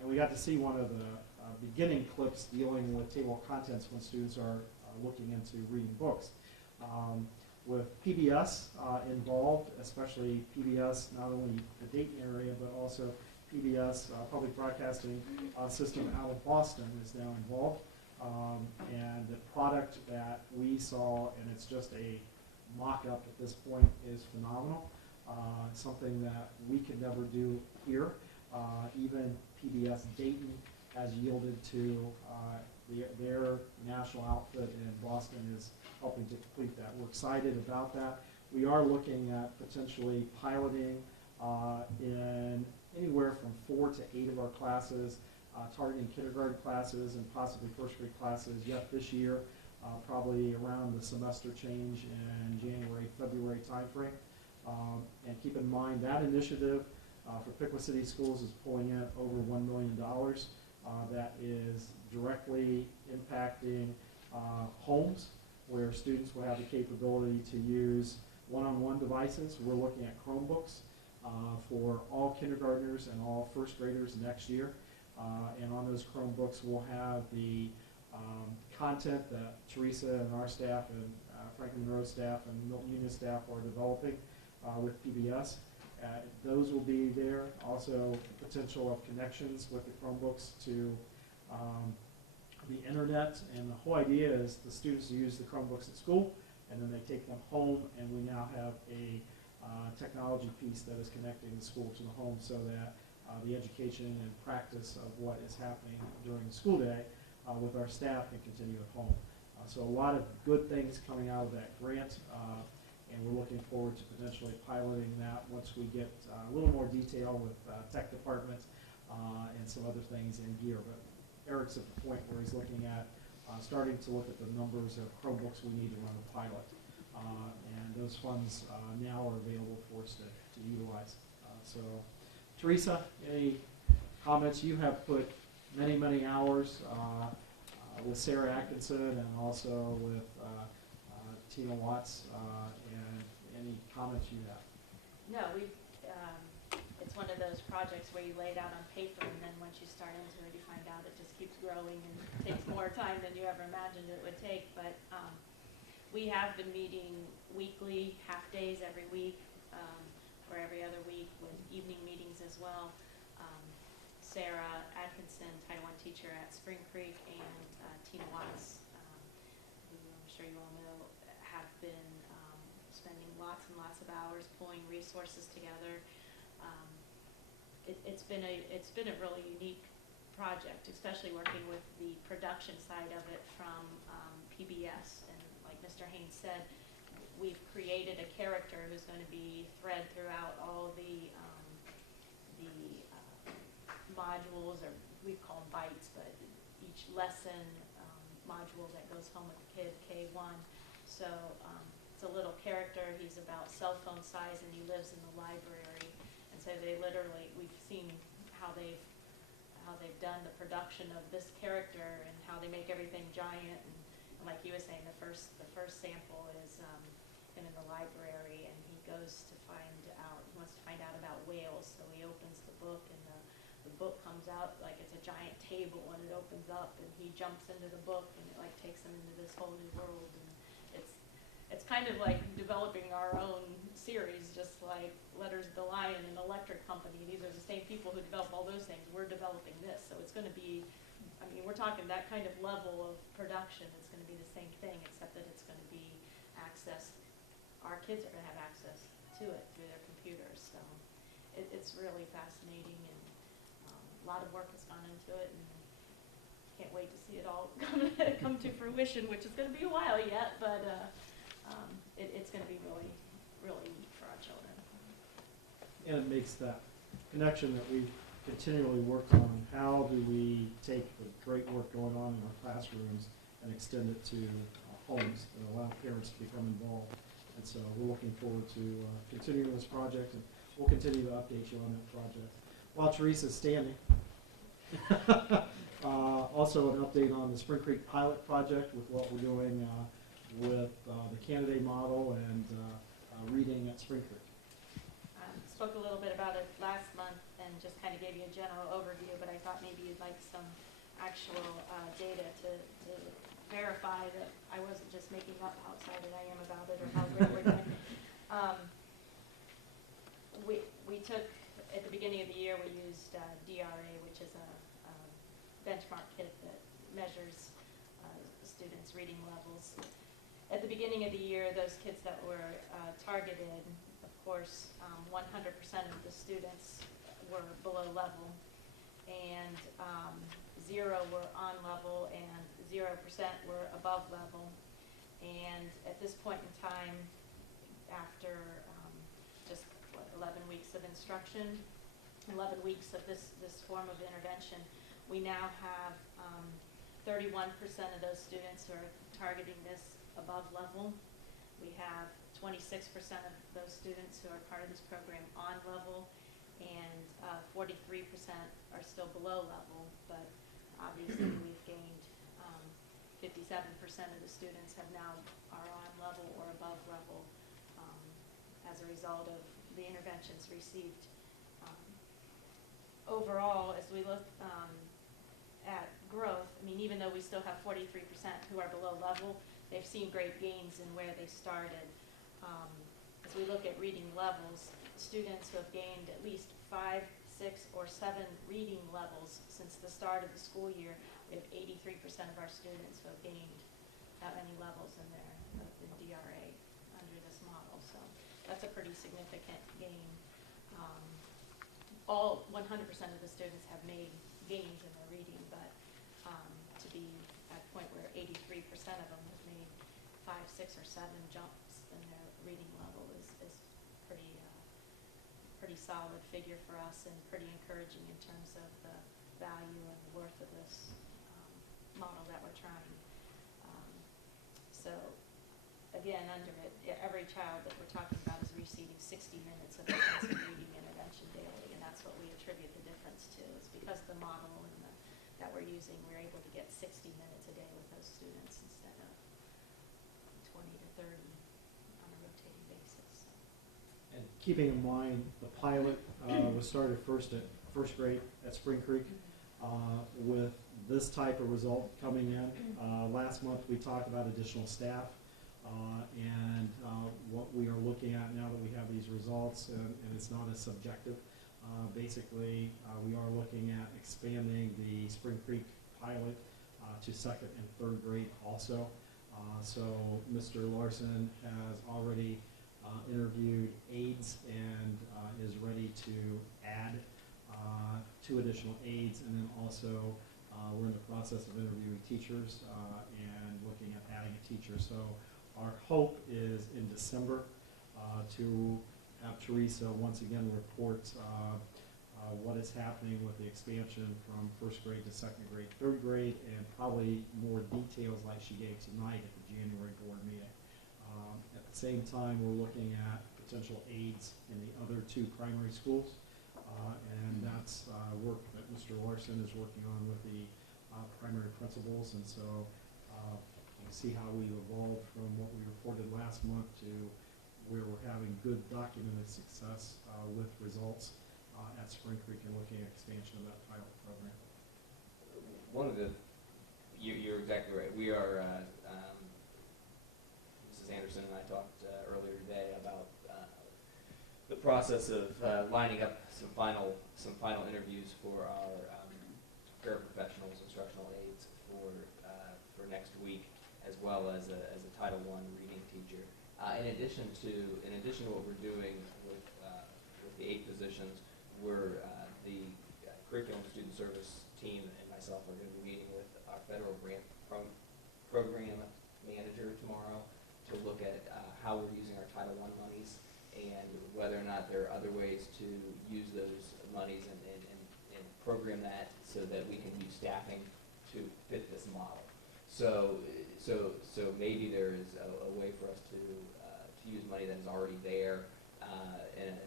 and we got to see one of the beginning clips dealing with table of contents when students are looking into reading books. With PBS involved, especially PBS, not only the Dayton area, but also PBS, Public Broadcasting System out of Boston is now involved. And the product that we saw, and it's just a mock-up at this point, is phenomenal. something that we could never do here. Even PBS Dayton has yielded to their national outfit in Boston is helping to complete that. We're excited about that. We are looking at potentially piloting in anywhere from 4 to 8 of our classes, targeting kindergarten classes and possibly first grade classes yet this year, probably around the semester change in January, February timeframe. And keep in mind that initiative for Piqua City Schools is pulling in over $1 million. That is directly impacting homes where students will have the capability to use one-on-one devices. We're looking at Chromebooks for all kindergartners and all first graders next year. And on those Chromebooks, we'll have the content that Teresa and our staff and Franklin Monroe staff and Milton Union staff are developing with PBS. Those will be there. Also, the potential of connections with the Chromebooks to the internet. And the whole idea is the students use the Chromebooks at school, and then they take them home, and we now have a technology piece that is connecting the school to the home so that the education and practice of what is happening during the school day with our staff can continue at home. So a lot of good things coming out of that grant, and we're looking forward to potentially piloting that once we get a little more detail with tech department and some other things in gear. But Eric's at the point where he's looking at starting to look at the numbers of Chromebooks we need to run a pilot. And those funds now are available for us to utilize. So, Teresa, any comments? You have put many, many hours with Sarah Atkinson and also with Tina Watts, and any comments you have? No, it's one of those projects where you lay it out on paper, and then once you start into it, you find out it just keeps growing and takes more time than you ever imagined it would take. But we have been meeting weekly, half days every week, or every other week with evening meetings as well. Sarah Atkinson, Title I teacher at Spring Creek, and Tina Watts, who I'm sure you all know, have been spending lots and lots of hours pulling resources together. It's been a really unique project, especially working with the production side of it from PBS. And like Mr. Haynes said, we've created a character who's going to be thread throughout all the modules, or we call them bites, but each lesson module that goes home with the kid, K1. So it's a little character. He's about cell phone size, and he lives in the library. And so they literally, we've seen how they've done the production of this character and how they make everything giant. And like he was saying, the first sample is in the library, and he goes to he wants to find out about whales. So he opens the book, and the book comes out like it's a giant table, and it opens up, and he jumps into the book, and it like takes him into this whole new world. And it's kind of like developing our own series, just like Letters of the Lion and Electric Company. These are the same people who develop all those things. We're developing this, so it's going to be, I mean, we're talking that kind of level of production. It's going to be the same thing, except that it's going to be accessed. Our kids are going to have access to it through their computers. So it's really fascinating, and a lot of work has gone into it, and can't wait to see it all come to fruition, which is going to be a while yet, but it's going to be really, really neat for our children. And it makes that connection that we've continually worked on. How do we take the great work going on in our classrooms and extend it to homes and allow parents to become involved? And so we're looking forward to continuing this project, and we'll continue to update you on that project. While Teresa's standing, also an update on the Spring Creek pilot project with what we're doing with the candidate model and reading at Spring Creek. Spoke a little bit about it last month and just kind of gave you a general overview, but I thought maybe you'd like some actual data to verify that I wasn't just making up how excited I am about it or how great we're doing. We took, at the beginning of the year, we used DRA, which is a benchmark kit that measures students' reading levels. At the beginning of the year, those kids that were targeted, of course, 100% of the students were below level, and 0 were on level, and 0% were above level. And at this point in time, after just 11 weeks of instruction, 11 weeks of this form of intervention, we now have 31% of those students who are targeting this above level. We have 26% of those students who are part of this program on level, and 43% are still below level, but obviously we've gained 57% of the students are on level or above level as a result of the interventions received. Overall, as we look at growth, I mean, even though we still have 43% who are below level, they've seen great gains in where they started. As we look at reading levels, students who have gained at least 5, 6, or 7 reading levels since the start of the school year, we have 83% of our students who have gained that many levels in their DRA under this model. So that's a pretty significant gain. All 100% of the students have made gains in their reading, but to be at a point where 83% of them have made 5, 6, or 7 jumps in their reading level is pretty solid figure for us, and pretty encouraging in terms of the value and the worth of this model that we're trying. So again, under it, every child that we're talking about is receiving 60 minutes of intensive reading intervention daily, and that's what we attribute the difference to. It's because of the model that we're using, we're able to get 60 minutes a day with those students instead of 20 to 30 on a rotating basis. And keeping in mind, the pilot was started first grade at Spring Creek. With this type of result coming in, last month we talked about additional staff, and what we are looking at now that we have these results, and it's not as subjective. Basically, we are looking at expanding the Spring Creek pilot to 2nd and 3rd grade also. So Mr. Larson has already interviewed aides and is ready to add 2 additional aides, and then also we're in the process of interviewing teachers and looking at adding a teacher. So our hope is in December to have Teresa once again report what is happening with the expansion from 1st grade to 2nd grade, 3rd grade, and probably more details like she gave tonight at the January board meeting. At the same time, we're looking at potential aides in the other 2 primary schools, and that's work that Mr. Larson is working on with the primary principals, and so you see how we evolved from what we reported last month to where we're having good documented success with results at Spring Creek, and looking at expansion of that pilot program. One of the, you're exactly right. We are, Mrs. Anderson and I talked earlier today about the process of lining up some final interviews for our paraprofessionals, instructional aides for next week, as well as a Title I reading teacher. In addition to what we're doing with the 8 positions, we're the curriculum student service team and myself are going to be meeting with our federal grant program manager tomorrow to look at how we're using our Title I monies and whether or not there are other ways to use those monies and program that so that we can use staffing to fit this model. So maybe there is a way for us to use money that is already there in a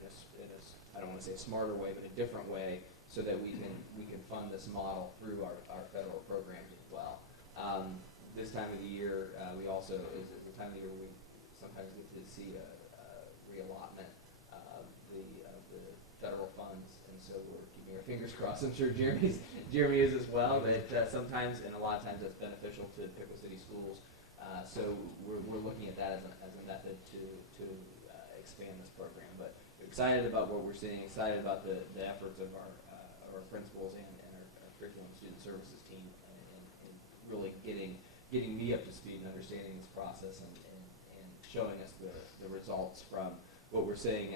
I don't want to say a smarter way, but a different way, so that we can fund this model through our federal programs as well. This time of the year, we also is the time of the year we sometimes get to see a reallotment of the federal funds, and so we're keeping our fingers crossed. I'm sure Jeremy is as well. That sometimes, and a lot of times, that's beneficial to Pickle City schools. So we're looking at that as a method to expand this program. But excited about what we're seeing. Excited about the efforts of our principals and our curriculum student services team, and really getting me up to speed and understanding this process and showing us the results from what we're saying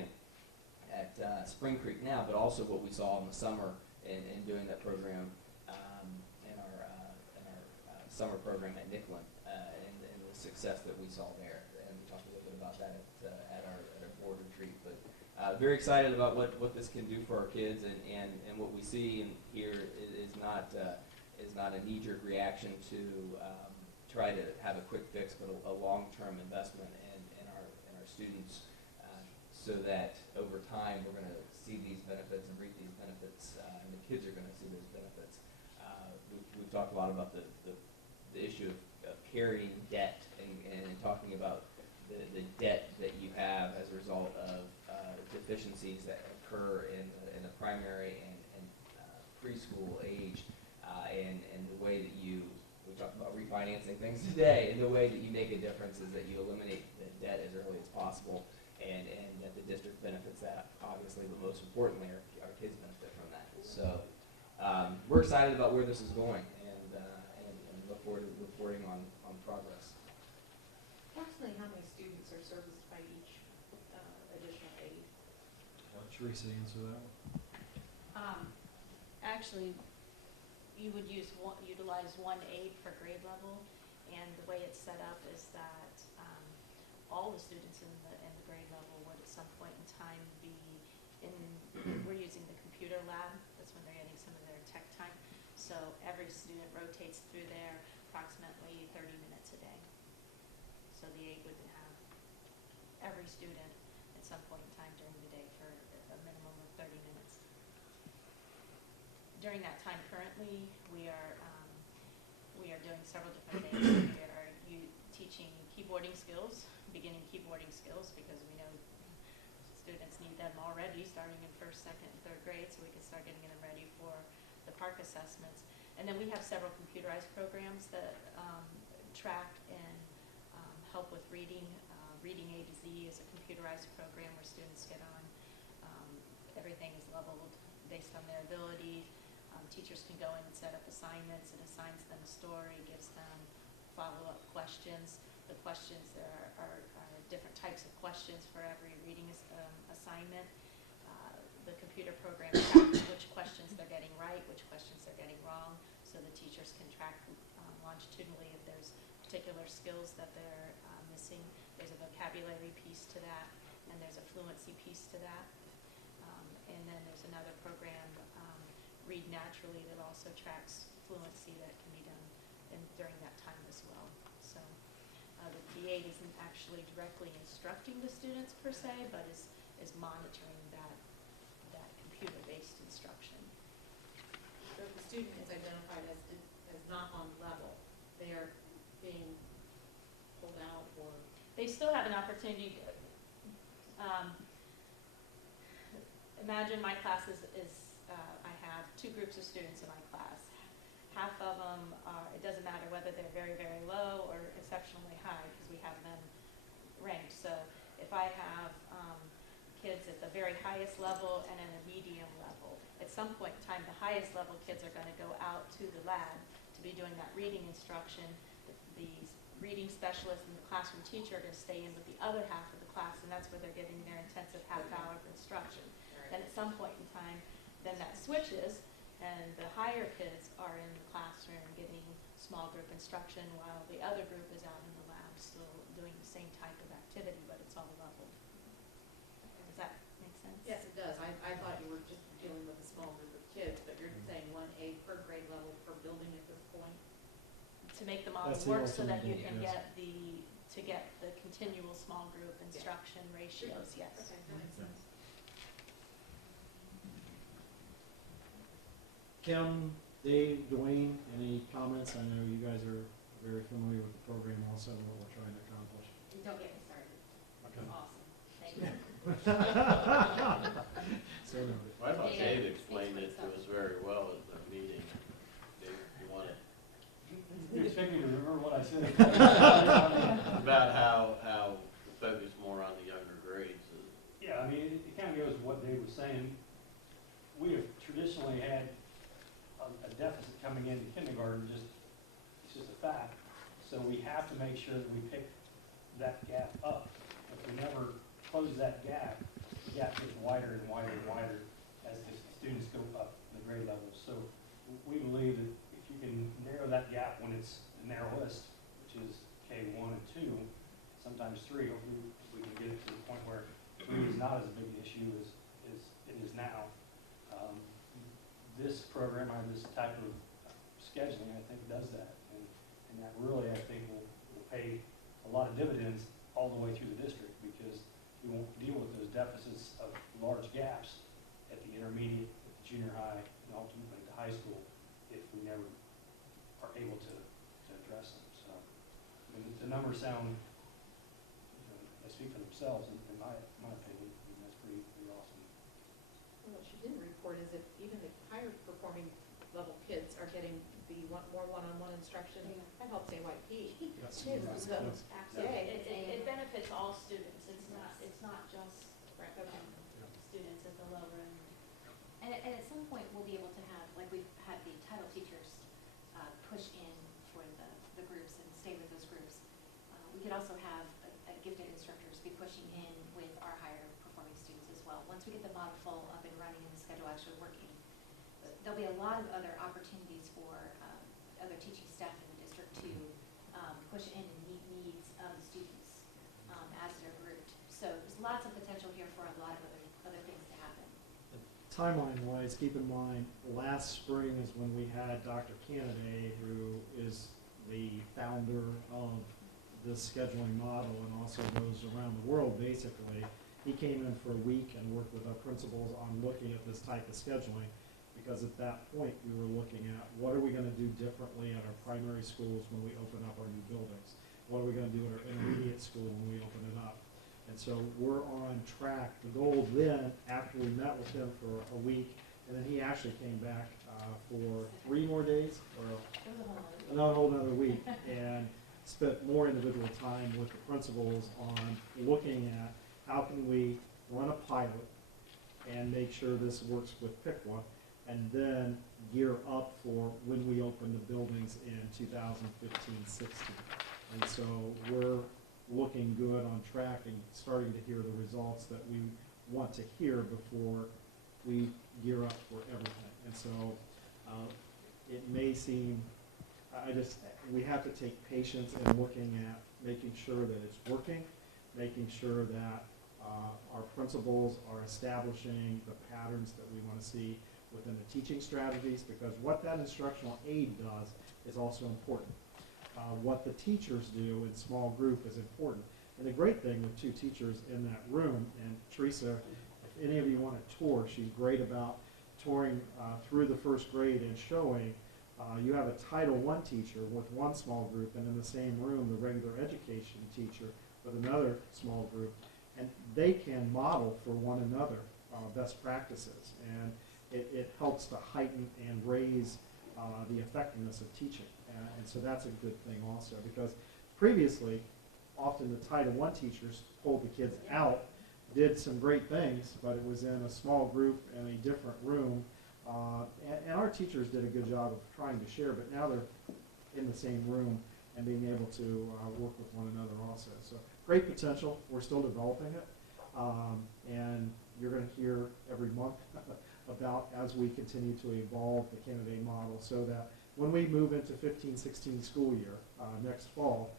at Spring Creek now, but also what we saw in the summer in doing that program in our summer program at Nicklin, and the success that we saw there. And we talked a little bit about that at our board retreat. But very excited about what this can do for our kids, and what we see and hear is not a knee-jerk reaction to try to have a quick fix, but a long-term investment in our students, so that over time we're going to see these benefits and reap these benefits, and the kids are going to see those benefits. We've talked a lot about the issue of carrying debt and talking about the debt that you have as a result of deficiencies that occur in the primary and preschool age, and the way that we talked about refinancing things today, and the way that you make a difference is that you eliminate the debt as early as possible, and that the district benefits that, obviously, but most importantly, our kids benefit from that. So we're excited about where this is going, and look forward to reporting on progress. Approximately how many students are serviced by each additional aid? Let Teresa answer that one. Actually, you would utilize one aide per grade level, and the way it's set up is that all the students in the grade level would at some point in time be we're using the computer lab. That's when they're getting some of their tech time. So every student rotates through there approximately 30 minutes a day. So the aide would have every student at some point in time during the day for a minimum of 30 minutes. During that time currently, we are doing several different things. We are teaching keyboarding skills, beginning keyboarding skills, because we know students need them already starting in first, second, and third grade, so we can start getting them ready for the park assessments. And then we have several computerized programs that track and help with reading. Reading A to Z is a computerized program where students get on. Everything is leveled based on their ability. Teachers can go in and set up assignments. It assigns them a story, gives them follow-up questions. The questions, there are different types of questions for every reading assignment. The computer program tracks which questions they're getting right, which questions they're getting wrong, so the teachers can track longitudinally if there's particular skills that they're missing. There's a vocabulary piece to that, and there's a fluency piece to that. And then there's another program, Read Naturally, that also tracks fluency that can be done during that time as well. So the aide isn't actually directly instructing the students per se, but is monitoring that computer-based instruction. So if the student is identified as not on level, they are being pulled out, or? They still have an opportunity. Imagine my class is I have two groups of students in my class. Half of them are, it doesn't matter whether they're very, very low or exceptionally high, because we have them ranked. So if I have kids at the very highest level and at a medium level, at some point in time, the highest level kids are going to go out to the lab to be doing that reading instruction. The reading specialist and the classroom teacher are going to stay in with the other half of the class, and that's where they're getting their intensive half hour of instruction. Then at some point in time, then that switches, and the higher kids are in the classroom getting small group instruction, while the other group is out in the lab still doing the same type of activity, but it's all leveled. Does that make sense? Yes, it does. I thought you were just dealing with a small group of kids, but you're saying one aide per grade level per building at this point? To make the model That's the work so that you ultimate can goal, get the continual small group instruction ratios, yes. Okay, that makes sense. Kim, Dave, Dwayne, any comments? I know you guys are very familiar with the program also and what we're trying to accomplish. Don't get me started. Okay. Awesome. Thank you. So noted. Well, I thought Yeah. Dave explained it to us very well at the meeting. Dave, you want to? You expect me to remember what I said? About how to focus more on the younger grades. Yeah, I mean, it kind of goes with what Dave was saying. We have traditionally had a deficit coming into kindergarten, it's just a fact. So we have to make sure that we pick that gap up. If we never close close that gap, the gap gets wider and wider and wider as the students go up the grade levels. So we believe that if you can narrow that gap when it's the narrowest, which is K1 and 2, sometimes 3, hopefully we can get it to the point where 3 is not as big an issue as it is now. This program, or this type of scheduling, I think does that. And that really, I think, will pay a lot of dividends all the way through the district, because we won't deal with those deficits of large gaps at the intermediate, at the junior high, and ultimately the high school if we never are able to address them. So the numbers sound, they speak for themselves in my opinion, and that's pretty awesome. What she didn't report is that even the higher performing level kids are getting the more one-on-one instruction. That helps AYP. Yes. Too. So, Absolutely. It benefits all students. It's not just right, okay. students at the lower end. And at some point, we'll be able to have, like we've had the title teachers push in for the groups and stay with those groups. We could also have gifted instructors be pushing in with our higher performing students as well. Once we get the model full up and running and the schedule actually working, there'll be a lot of other opportunities for other teaching staff in the district to push in and meet needs of the students as they're grouped. So there's lots of potential here for a lot of other things to happen. Timeline-wise, keep in mind, last spring is when we had Dr. Kennedy, who is the founder of this scheduling model and also goes around the world, basically. He came in for a week and worked with our principals on looking at this type of scheduling, because at that point, we were looking at what are we going to do differently at our primary schools when we open up our new buildings? What are we going to do at our intermediate school when we open it up? And so we're on track. The goal then, after we met with him for a week, and then he actually came back for 3 more days, or another whole another week, and spent more individual time with the principals on looking at how can we run a pilot and make sure this works with PICWA, and then gear up for when we open the buildings in 2015-16. And so we're looking good on track and starting to hear the results that we want to hear before we gear up for everything. And so it may seem, we have to take patience in looking at making sure that it's working, making sure that our principals are establishing the patterns that we want to see within the teaching strategies, because what that instructional aid does is also important. What the teachers do in small group is important. And the great thing with 2 teachers in that room, and Teresa, if any of you want to tour, she's great about touring through the first grade and showing you have a Title I teacher with 1 small group, and in the same room the regular education teacher with another small group, and they can model for one another best practices, and it helps to heighten and raise the effectiveness of teaching. And so that's a good thing also, because previously, often the Title I teachers pulled the kids out, did some great things, but it was in a small group in a different room. And our teachers did a good job of trying to share, but now they're in the same room and being able to work with one another also. So great potential. We're still developing it. And you're going to hear every month about as we continue to evolve the candidate model, so that when we move into 15-16 school year next fall,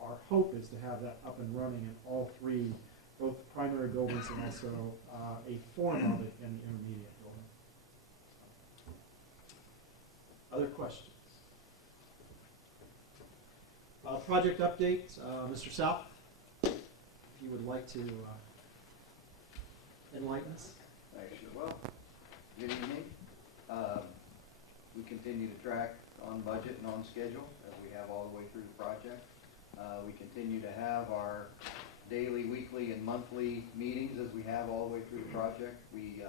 our hope is to have that up and running in all 3, both primary buildings and also a form of it in the intermediate building. Other questions? Project update, Mr. South, if you would like to enlighten us. I sure will. Good evening. We continue to track on budget and on schedule as we have all the way through the project. We continue to have our daily, weekly, and monthly meetings as we have all the way through the project. We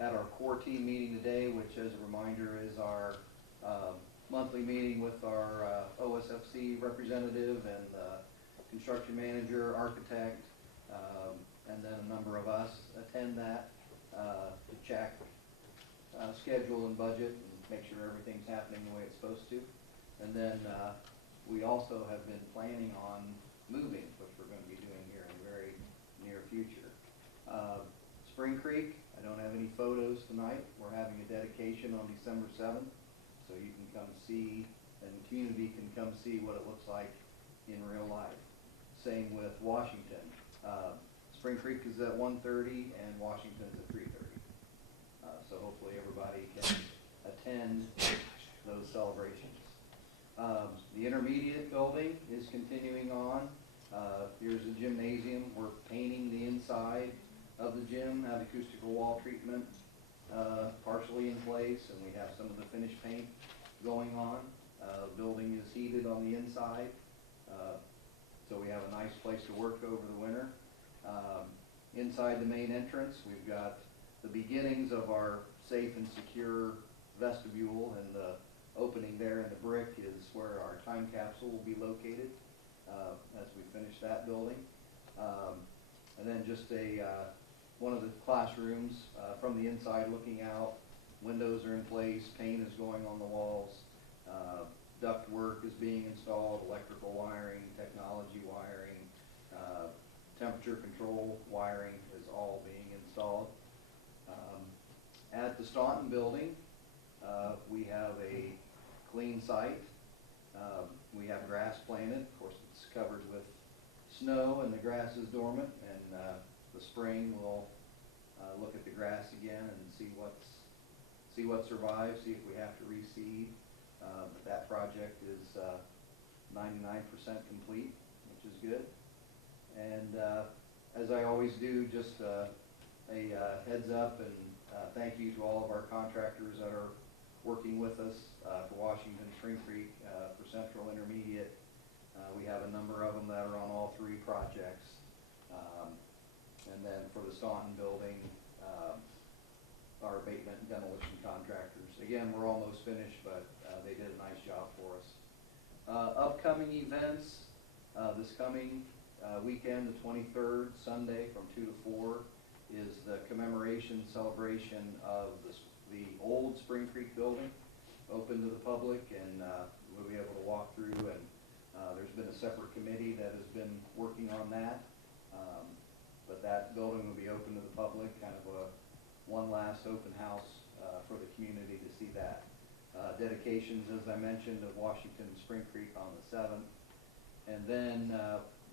had our core team meeting today, which, as a reminder, is our monthly meeting with our OSFC representative and construction manager, architect, and then a number of us attend that to check schedule and budget and make sure everything's happening the way it's supposed to. And then we also have been planning on moving, which we're going to be doing here in the very near future. Spring Creek, I don't have any photos tonight. We're having a dedication on December 7th, so you can come see, and the community can come see what it looks like in real life. Same with Washington. Spring Creek is at 1:30 and Washington's at 3:30. So hopefully everybody can attend those celebrations. The intermediate building is continuing on. Here's a gymnasium. We're painting the inside of the gym, have acoustical wall treatment partially in place, and we have some of the finished paint going on. The building is heated on the inside, so we have a nice place to work over the winter. Inside the main entrance, we've got the beginnings of our safe and secure vestibule, and the opening there in the brick is where our time capsule will be located as we finish that building. And then just one of the classrooms from the inside looking out. Windows are in place, paint is going on the walls, duct work is being installed, electrical wiring, technology wiring, temperature control wiring is all being installed. At the Staunton building, we have a clean site. We have grass planted. Of course, it's covered with snow and the grass is dormant, and the spring we'll look at the grass again and see what survives, see if we have to reseed. But that project is 99% complete, which is good. And as I always do, just a heads up and thank you to all of our contractors that are working with us for Washington, Spring Creek, for Central Intermediate. We have a number of them that are on all three projects. And then for the Staunton building, our abatement and demolition contractors. Again, we're almost finished, but they did a nice job for us. Upcoming events, this coming weekend, the 23rd, Sunday from 2 to 4, is the commemoration celebration of the old Spring Creek building, open to the public, and we'll be able to walk through, and there's been a separate committee that has been working on that. But that building will be open to the public, kind of one last open house for the community to see that. Dedications, as I mentioned, of Washington and Spring Creek on the 7th. And then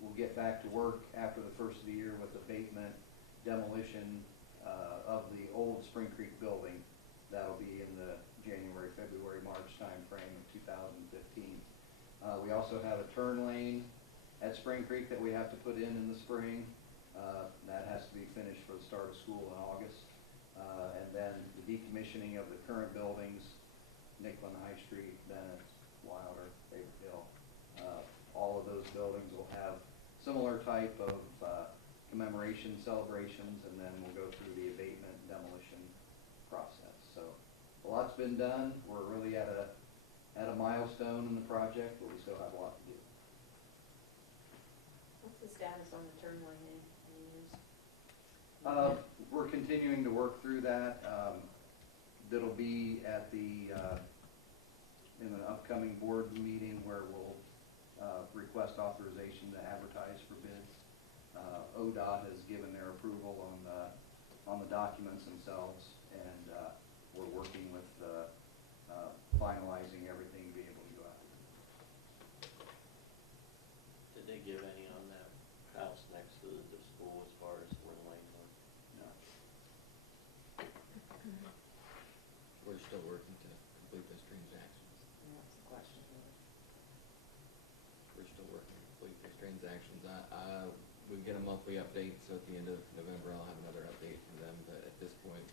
we'll get back to work after the first of the year with abatement, demolition of the old Spring Creek building. That'll be in the January, February, March time frame of 2015. We also have a turn lane at Spring Creek that we have to put in the spring. That has to be finished for the start of school in August. And then the decommissioning of the current buildings, Nicklin High Street, Bennett, Wilder, Favorite Hill. All of those buildings will have similar type of commemoration celebrations, and then we'll go through the abatement and demolition process. So a lot's been done. We're really at a milestone in the project, but we still have a lot to do. What's the status on the turn lane? Any news? We're continuing to work through that. That'll be at in an upcoming board meeting where we'll request authorization to advertise for bids. ODOT has given their approval on the documents themselves, and we're working with finalizing everything to be able to go out. Did they give any on that house next to the school as far as where the lanes are? No. We're still working to complete those transactions. And that's the question. We're still working to complete those transactions. We get a monthly update, so at the end of November, I'll have another update from them, but at this point,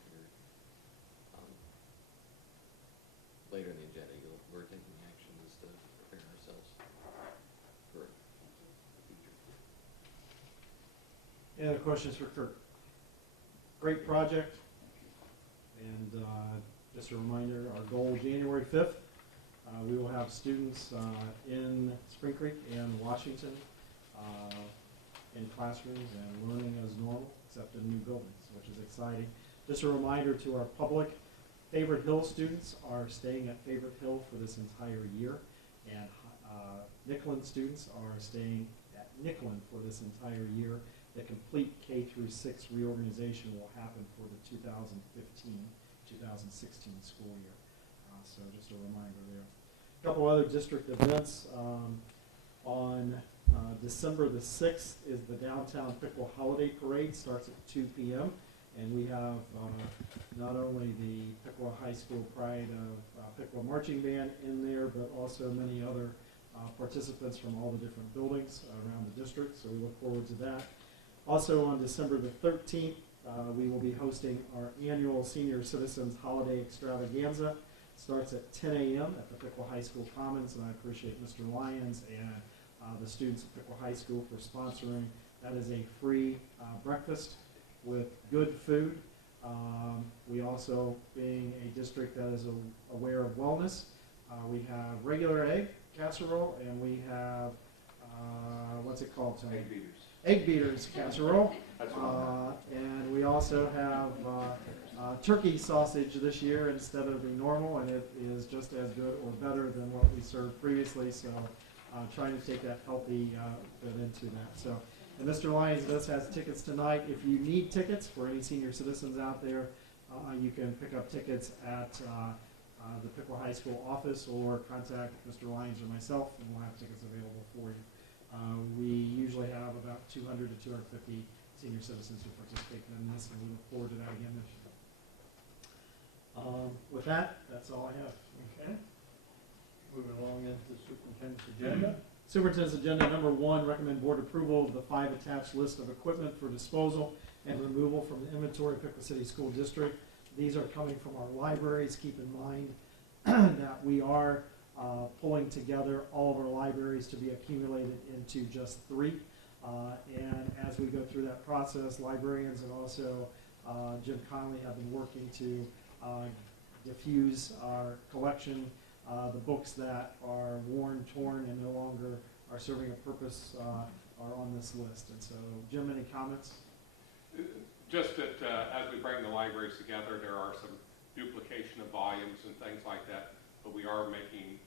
later in the agenda, we're taking actions to prepare ourselves for the future. Any other questions for Kirk? Great project, and just a reminder, our goal January 5th, we will have students in Spring Creek and Washington in classrooms and learning as normal, except in new buildings, which is exciting. Just a reminder to our public, Favorite Hill students are staying at Favorite Hill for this entire year, and Nicklin students are staying at Nicklin for this entire year. The complete K through 6 reorganization will happen for the 2015-2016 school year. So just a reminder there. A couple other district events. On December the 6th is the Downtown Pickle Holiday Parade. Starts at 2 p.m. And we have not only the Pickle High School Pride of Pickle Marching Band in there, but also many other participants from all the different buildings around the district. So we look forward to that. Also on December the 13th, we will be hosting our annual Senior Citizens Holiday Extravaganza. Starts at 10 a.m. at the Pickle High School Commons, and I appreciate Mr. Lyons and the students at Pickle High School for sponsoring. That is a free breakfast with good food. We also, being a district that is aware of wellness, we have regular egg casserole, and we have, what's it called, Tony? Egg beaters. Egg beaters casserole. That's right. And we also have turkey sausage this year instead of the normal, and it is just as good or better than what we served previously. So trying to take that healthy bit into that. So, and Mr. Lyons does has tickets tonight. If you need tickets for any senior citizens out there, you can pick up tickets at the Pickle High School office or contact Mr. Lyons or myself, and we'll have tickets available for you. We usually have about 200 to 250 senior citizens who participate in this, and we look forward to that again this year. With that, that's all I have. Okay. Moving along into the superintendent's agenda. Superintendent's agenda number 1, recommend board approval of the 5 attached list of equipment for disposal and removal from the inventory of Pickle City School District. These are coming from our libraries. Keep in mind that we are pulling together all of our libraries to be accumulated into just 3. And as we go through that process, librarians and also Jim Conley have been working to diffuse our collection. The books that are worn, torn, and no longer are serving a purpose are on this list. And so, Jim, any comments? Just that as we bring the libraries together, there are some duplication of volumes and things like that, but we are making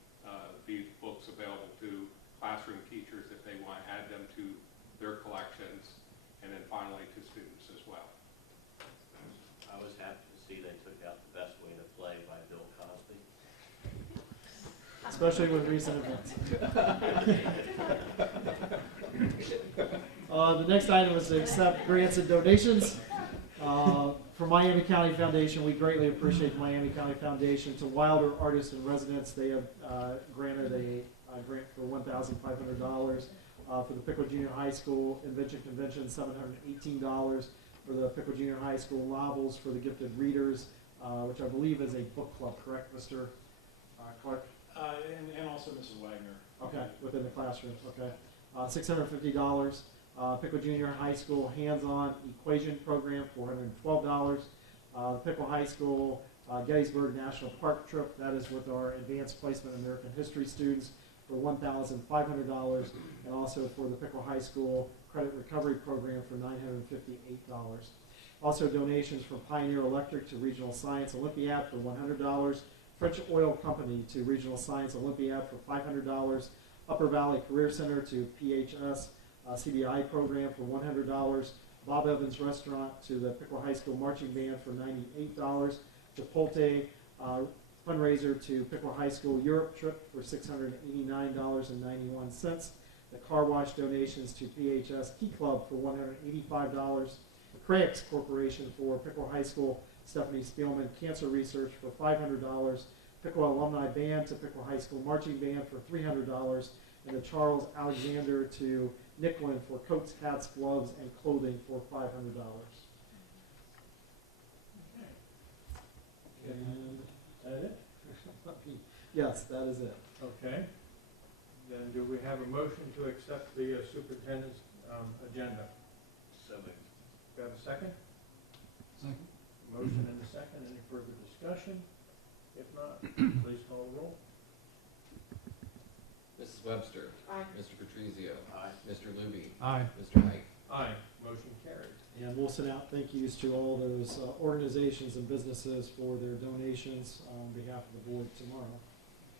these books available to classroom teachers if they want to add them to their collections, and then finally to students as well. I was happy to see they took out The Best Way to Play by Bill Cosby. Especially with recent events. The next item is to accept grants and donations. For Miami County Foundation, we greatly appreciate Miami County Foundation. To Wilder Artists in Residence, they have granted a grant for $1,500. For the Pickle Junior High School Invention Convention, $718. For the Pickle Junior High School Novels for the Gifted Readers, which I believe is a book club, correct, Mr. Clark? And also Mrs. Wagner. Okay, within the classrooms, okay. $650. Pickle Junior High School Hands-On Equation Program, $412. The Pickle High School Gettysburg National Park Trip, that is with our Advanced Placement American History students, for $1,500. And also for the Pickle High School Credit Recovery Program for $958. Also donations from Pioneer Electric to Regional Science Olympiad for $100. French Oil Company to Regional Science Olympiad for $500. Upper Valley Career Center to PHS CBI program for $100. Bob Evans Restaurant to the Pickle High School Marching Band for $98. Chipotle fundraiser to Pickle High School Europe trip for $689.91. The car wash donations to PHS Key Club for $185. Crayx Corporation for Pickle High School Stephanie Spielman Cancer Research for $500. Pickle Alumni Band to Pickle High School Marching Band for $300. And the Charles Alexander to Nicklin for coats, hats, gloves, and clothing for $500. And that it? Yes, that is it. Okay. Then do we have a motion to accept the superintendent's agenda? So moved. Do we have a second? Second. Motion and a second. Any further discussion? If not, please call the roll. Mrs. Webster. Aye. Mr. Patrizio. Aye. Mr. Luby. Aye. Mr. Height. Aye. Motion carried. And we'll send out thank yous to all those organizations and businesses for their donations on behalf of the board tomorrow.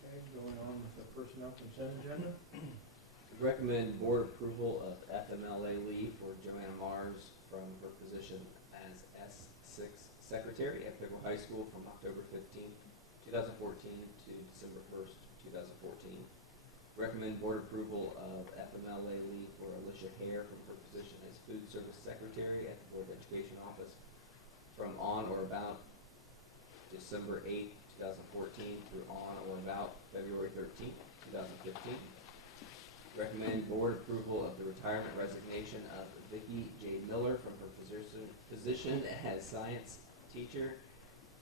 Okay, going on with the personnel consent agenda. Recommend board approval of FMLA leave for Joanna Mars from her position as S6 secretary at Pickle High School from October 15th, 2014 to December 1st, 2014. Recommend board approval of FMLA leave for Alicia Hare from her position as food service secretary at the Board of Education office from on or about December 8th, 2014 through on or about February 13th, 2015. Recommend board approval of the retirement resignation of Vicki J. Miller from her position as science teacher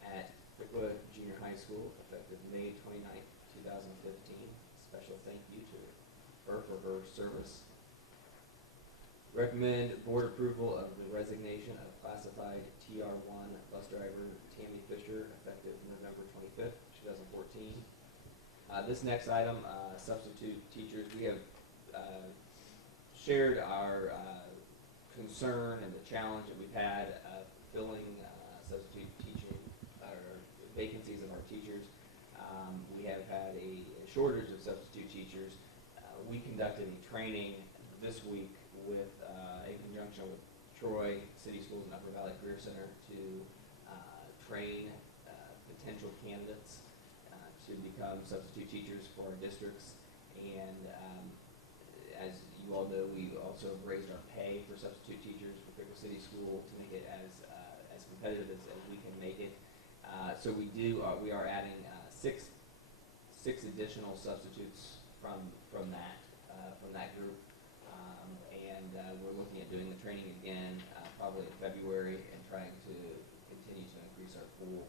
at Pickwa Junior High School effective May 29th, 2015. Special thank you to her for her service. Recommend board approval of the resignation of classified TR1 bus driver Tammy Fisher effective November 25th, 2014. This next item, substitute teachers, we have shared our concern and the challenge that we've had filling substitute teaching vacancies of our teachers. We have had a shortage of substitute teachers. We conducted a training this week with, in conjunction with Troy City Schools and Upper Valley Career Center to train potential candidates to become substitute teachers for our districts. And as you all know, we also raised our pay for substitute teachers for Pickle City School to make it as competitive as we can make it. So we are adding six additional substitutes from that group, and we're looking at doing the training again probably in February and trying to continue to increase our pool.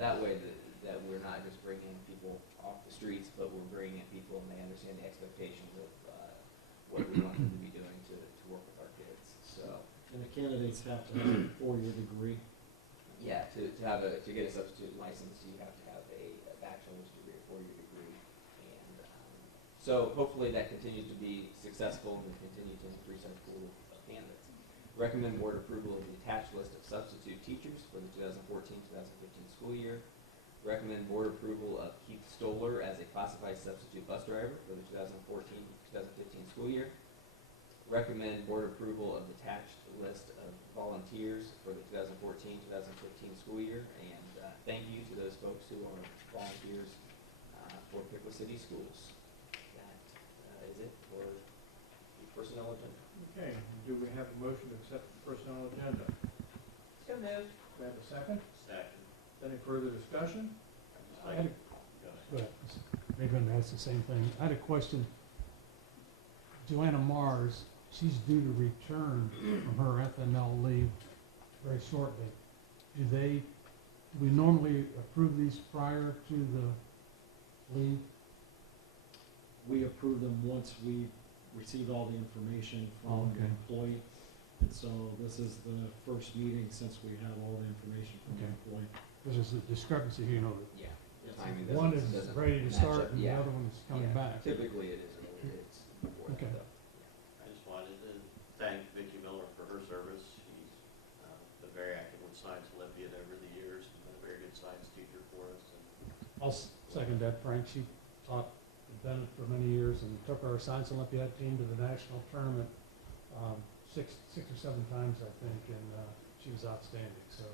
That way that we're not just bringing people off the streets, but we're bringing in people and they understand the expectations of what we want them to be doing to work with our kids. So. And the candidates have to have a 4-year degree. Yeah, to get a substitute license, you have to have a bachelor's degree, a 4-year degree, and so hopefully that continues to be successful and we continue to increase our pool of candidates. Recommend board approval of the attached list of substitute teachers for the 2014-2015 school year. Recommend board approval of Keith Stoller as a classified substitute bus driver for the 2014-2015 school year. Recommend board approval of the attached list of volunteers for the 2014-2015 school year, and thank you to those folks who are volunteers for Pickle City Schools. That is it for the personnel agenda. Okay, do we have a motion to accept the personnel agenda? So moved. Do we have a second? Second. Any further discussion? I had maybe I'm gonna ask the same thing. I had a question. Joanna Mars, she's due to return from her FML leave very shortly. Do we normally approve these prior to the leave? We approve them once we received all the information from the employee. And so this is the first meeting since we have all the information from the employee. Because there's a discrepancy here, you know, Yeah. Yes. Timing one is doesn't ready to match start up. and the Yeah. other one's coming Yeah. back. Typically it is early, it's before Okay. that though. I just wanted to thank Vicki Miller for her service. She's been very active with Science Olympiad over the years, and been a very good science teacher for us. And I'll second that, Frank. She taught at Bennett for many years and took our Science Olympiad team to the national tournament six or seven times, I think, and she was outstanding. So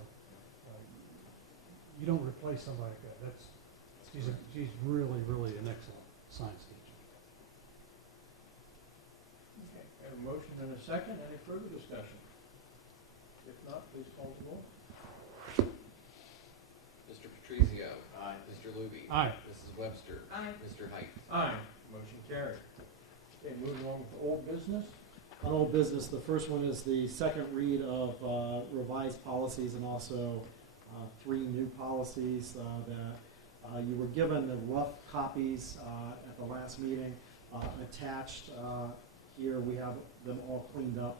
you don't replace somebody like that. She's really, really an excellent science teacher. Okay, we have a motion and a second. Any further discussion? If not, please call the roll. Mr. Patrizio. Aye. Mr. Luby. Aye. Mrs. Webster. Aye. Mr. Height. Aye. Motion carried. Okay, moving on with old business. On old business, the first one is the second read of revised policies and also 3 new policies that you were given the rough copies at the last meeting. Attached here, we have them all cleaned up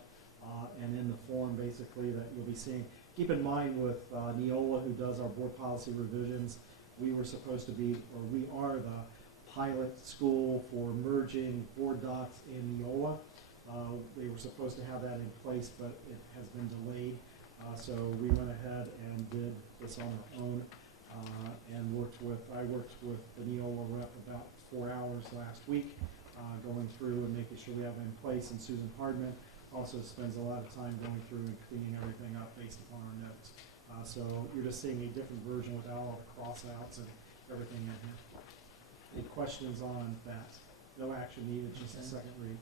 and in the form basically that you'll be seeing. Keep in mind with Neola, who does our board policy revisions, we were supposed to be, or we are the pilot school for merging board docs in Neola. They were supposed to have that in place, but it has been delayed. So we went ahead and did this on our own and I worked with the Neola rep about 4 hours last week going through and making sure we have it in place. And Susan Hardman also spends a lot of time going through and cleaning everything up based upon our notes. So you're just seeing a different version without all the cross-outs and everything in here. Any questions on that? No action needed, just a second read.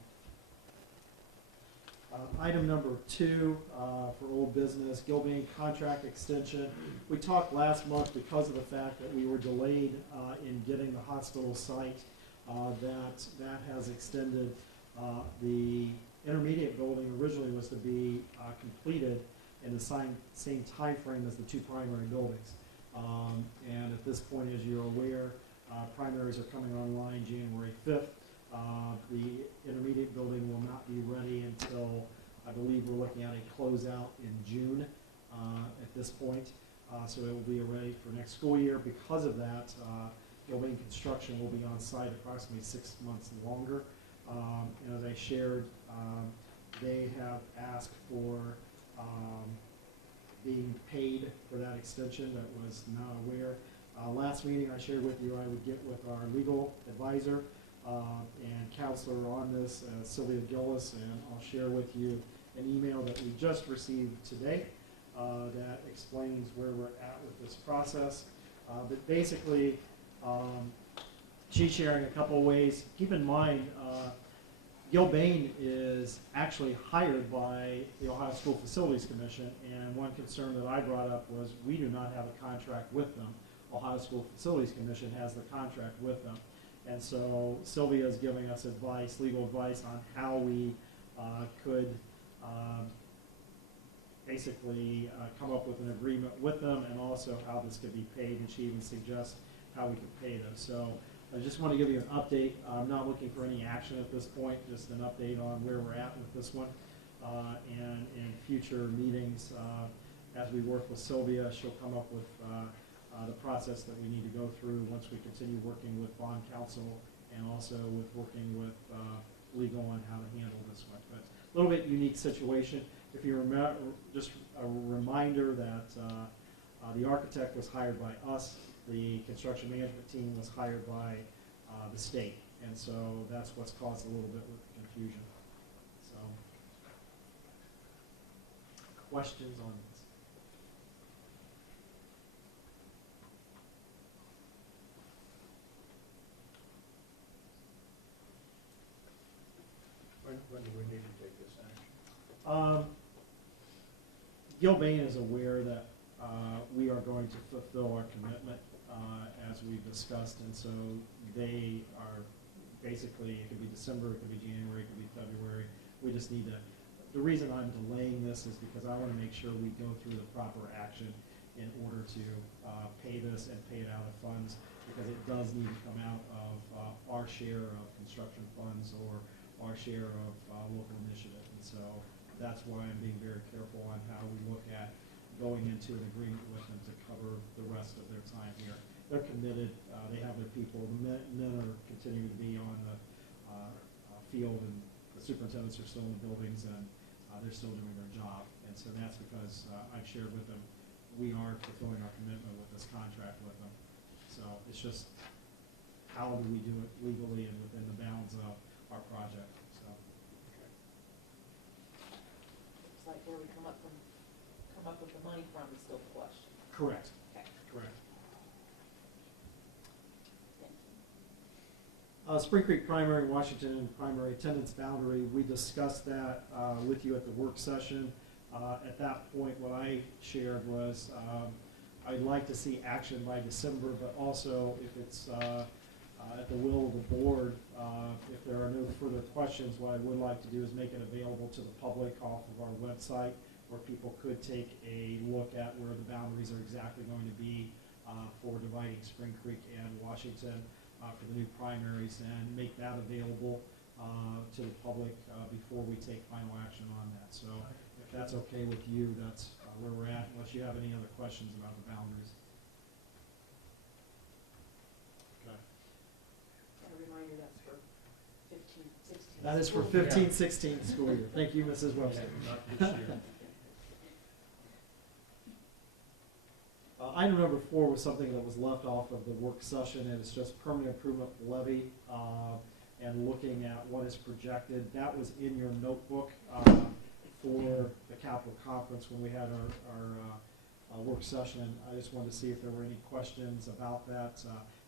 Item number 2 for old business, Gilbane contract extension. We talked last month because of the fact that we were delayed in getting the hospital site, that has extended. The intermediate building originally was to be completed in the same time frame as the 2 primary buildings. And at this point, as you're aware, primaries are coming online January 5th. The intermediate building will not be ready until, I believe we're looking at a closeout in June at this point. So it will be ready for next school year. Because of that, Gilbane construction will be on site approximately 6 months longer. And as I shared, they have asked for being paid for that extension. That was not aware. Last meeting I shared with you, I would get with our legal advisor and counselor on this, Sylvia Gillis, and I'll share with you an email that we just received today that explains where we're at with this process. But basically, she's sharing a couple of ways. Keep in mind, Gilbane is actually hired by the Ohio School Facilities Commission, and one concern that I brought up was we do not have a contract with them. Ohio School Facilities Commission has the contract with them. And so Sylvia is giving us advice, legal advice, on how we could basically come up with an agreement with them, and also how this could be paid, and she even suggests how we could pay them. So I just want to give you an update. I'm not looking for any action at this point, just an update on where we're at with this one. And in future meetings, as we work with Sylvia, she'll come up with the process that we need to go through once we continue working with bond counsel, and also with working with legal on how to handle this one. But a little bit unique situation. If you remember, just a reminder that the architect was hired by us. The construction management team was hired by the state, and so that's what's caused a little bit of confusion. So, questions on this? When do we need to take this action? Gilbane is aware that we are going to fulfill our commitment as we've discussed, and so they are basically, it could be December, it could be January, it could be February. We just need to, the reason I'm delaying this is because I want to make sure we go through the proper action in order to pay this and pay it out of funds, because it does need to come out of our share of construction funds or our share of local initiative. And so that's why I'm being very careful on how we look at going into an agreement with them to cover the rest of their time here. They're committed. They have their people. The men are continuing to be on the field, and the superintendents are still in the buildings, and they're still doing their job. And so that's because I've shared with them we are fulfilling our commitment with this contract with them. So it's just how do we do it legally and within the bounds of our project. So Looks like where we come up with the money from is still the question. correct. Okay. Correct. Thank you. Spring Creek Primary, Washington primary attendance boundary, we discussed that with you at the work session. At that point, what I shared was I'd like to see action by December, but also if it's at the will of the board, if there are no further questions, what I would like to do is make it available to the public off of our website, where people could take a look at where the boundaries are exactly going to be for dividing Spring Creek and Washington for the new primaries, and make that available to the public before we take final action on that. So if that's okay with you, that's where we're at, unless you have any other questions about the boundaries. Okay. A reminder, that's for 15, 16. That is for 15-16 school year. Thank you, Mrs. Webster. Not this year. Item number 4 was something that was left off of the work session, and it's just permanent improvement levy. and looking at what is projected. That was in your notebook for the capital conference when we had our work session. I just wanted to see if there were any questions about that.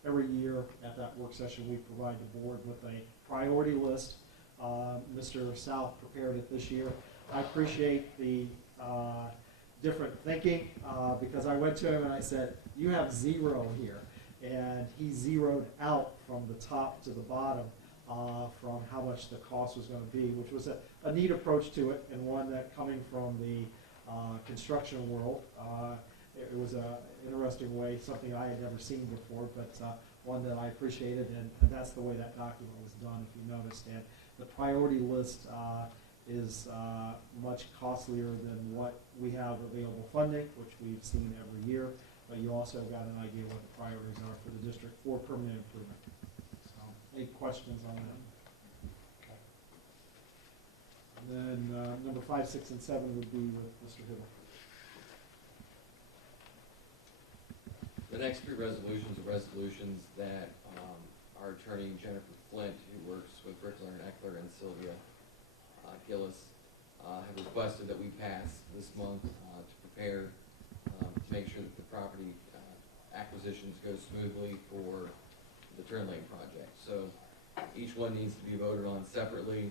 Every year at that work session, we provide the board with a priority list. Mr. South prepared it this year. I appreciate the different thinking because I went to him and I said, you have 0 here. And he zeroed out from the top to the bottom from how much the cost was going to be, which was a neat approach to it, and one that, coming from the construction world, it was an interesting way, something I had never seen before, but one that I appreciated, and that's the way that document was done, if you noticed. And the priority list is much costlier than what we have available funding, which we've seen every year, but you also got an idea what the priorities are for the district for permanent improvement. So, any questions on that? Okay. And then number 5, 6, and 7 would be with Mr. Hill. The next 3 resolutions are resolutions that our attorney Jennifer Flint, who works with Rickler and Eckler and Sylvia Gillis, have requested that we pass this month to prepare to make sure that the property acquisitions go smoothly for the turn lane project. So each one needs to be voted on separately.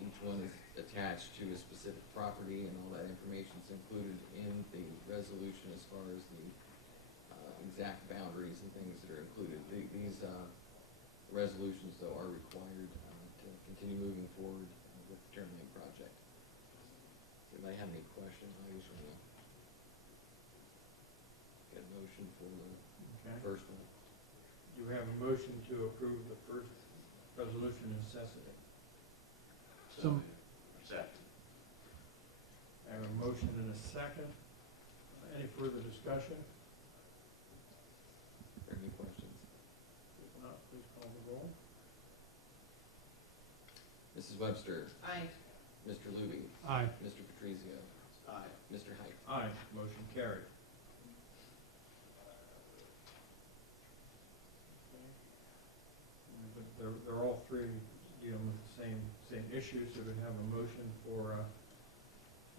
Each one is attached to a specific property, and all that information is included in the resolution as far as the exact boundaries and things that are included. These resolutions, though, are required to continue moving forward with the turn lane project. Does anybody have any questions? I just want to get a motion for the first one. You have a motion to approve the first resolution necessity. So, Second. I have a motion and a second. Any further discussion? Are there any questions? If not, please call the roll. Mrs. Webster. Aye. Mr. Luby. aye. Mr. Patrizio. Aye. Mr. Height. Aye, motion carried. But they're all 3 dealing with the same issues, so we have a motion for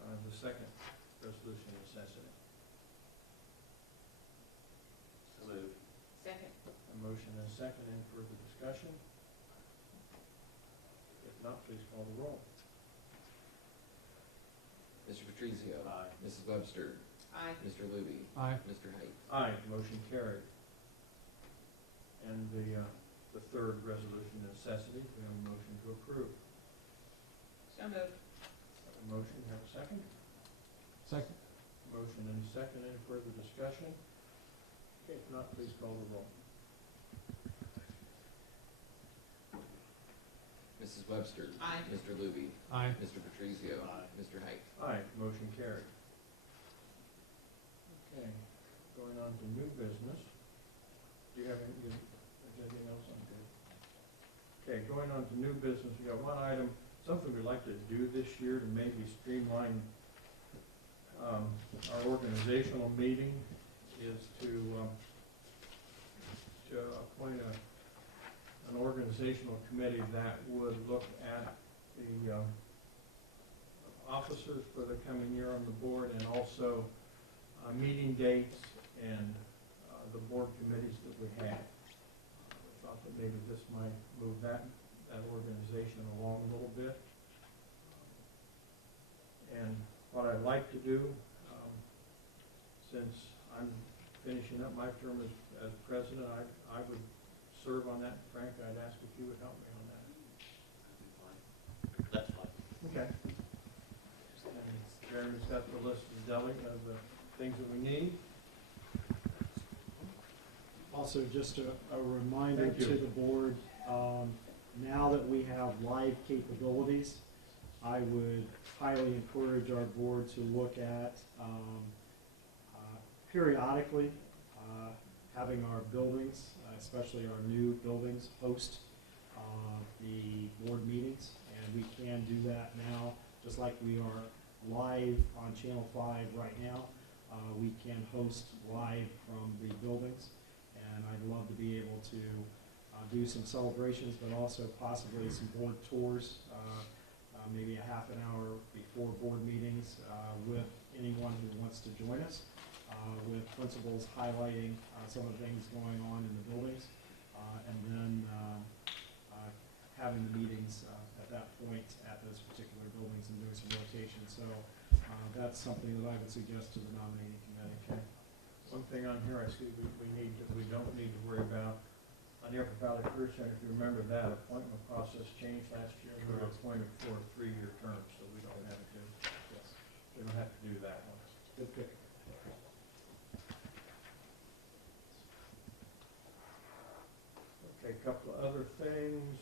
the second resolution necessity. So moved. Second. A motion and a second. Any further discussion? If not, please call the roll. Mr. Patrizio. Aye. Mrs. Webster. Aye. Mr. Luby. Aye. Mr. Height. Aye, motion carried. And the third resolution necessity, we have a motion to approve. So moved. Have a motion, have a second? Second, Motion and a second. Any further discussion? Okay, if not, please call the roll. Mrs. Webster. Aye. Mr. Luby. aye. Mr. Patrizio. Aye. Mr. Height. Aye, motion carried. Okay, going on to new business. Do you have anything else on good? Okay, going on to new business, we got one item, something we'd like to do this year to maybe streamline our organizational meeting is to appoint an organizational committee that would look at the officers for the coming year on the board, and also meeting dates and the board committees that we have. We thought that maybe this might move that organization along a little bit. And what I'd like to do, since I'm finishing up my term as president, I would serve on that. Frank, I'd ask if you would help me on that. That's fine. Okay. And Jeremy's got the list of the things that we need. Also, just a reminder Thank you. to the board, now that we have live capabilities, I would highly encourage our board to look at periodically having our buildings, especially our new buildings, host the board meetings. And we can do that now, just like we are live on Channel 5 right now. We can host live from the buildings, and I'd love to be able to do some celebrations, but also possibly some board tours, maybe a half an hour before board meetings with anyone who wants to join us, with principals highlighting some of the things going on in the buildings, and then having the meetings at that point at those particular buildings and doing some rotation. So that's something that I would suggest to the nominating committee. Okay. One thing on here I see we don't need to worry about, on the Upper Valley Career Center, if you remember that, appointment process changed last year. We were appointed for a 3-year term, so we don't have to, yes, we don't have to do that one. Good pick. Okay, a couple of other things.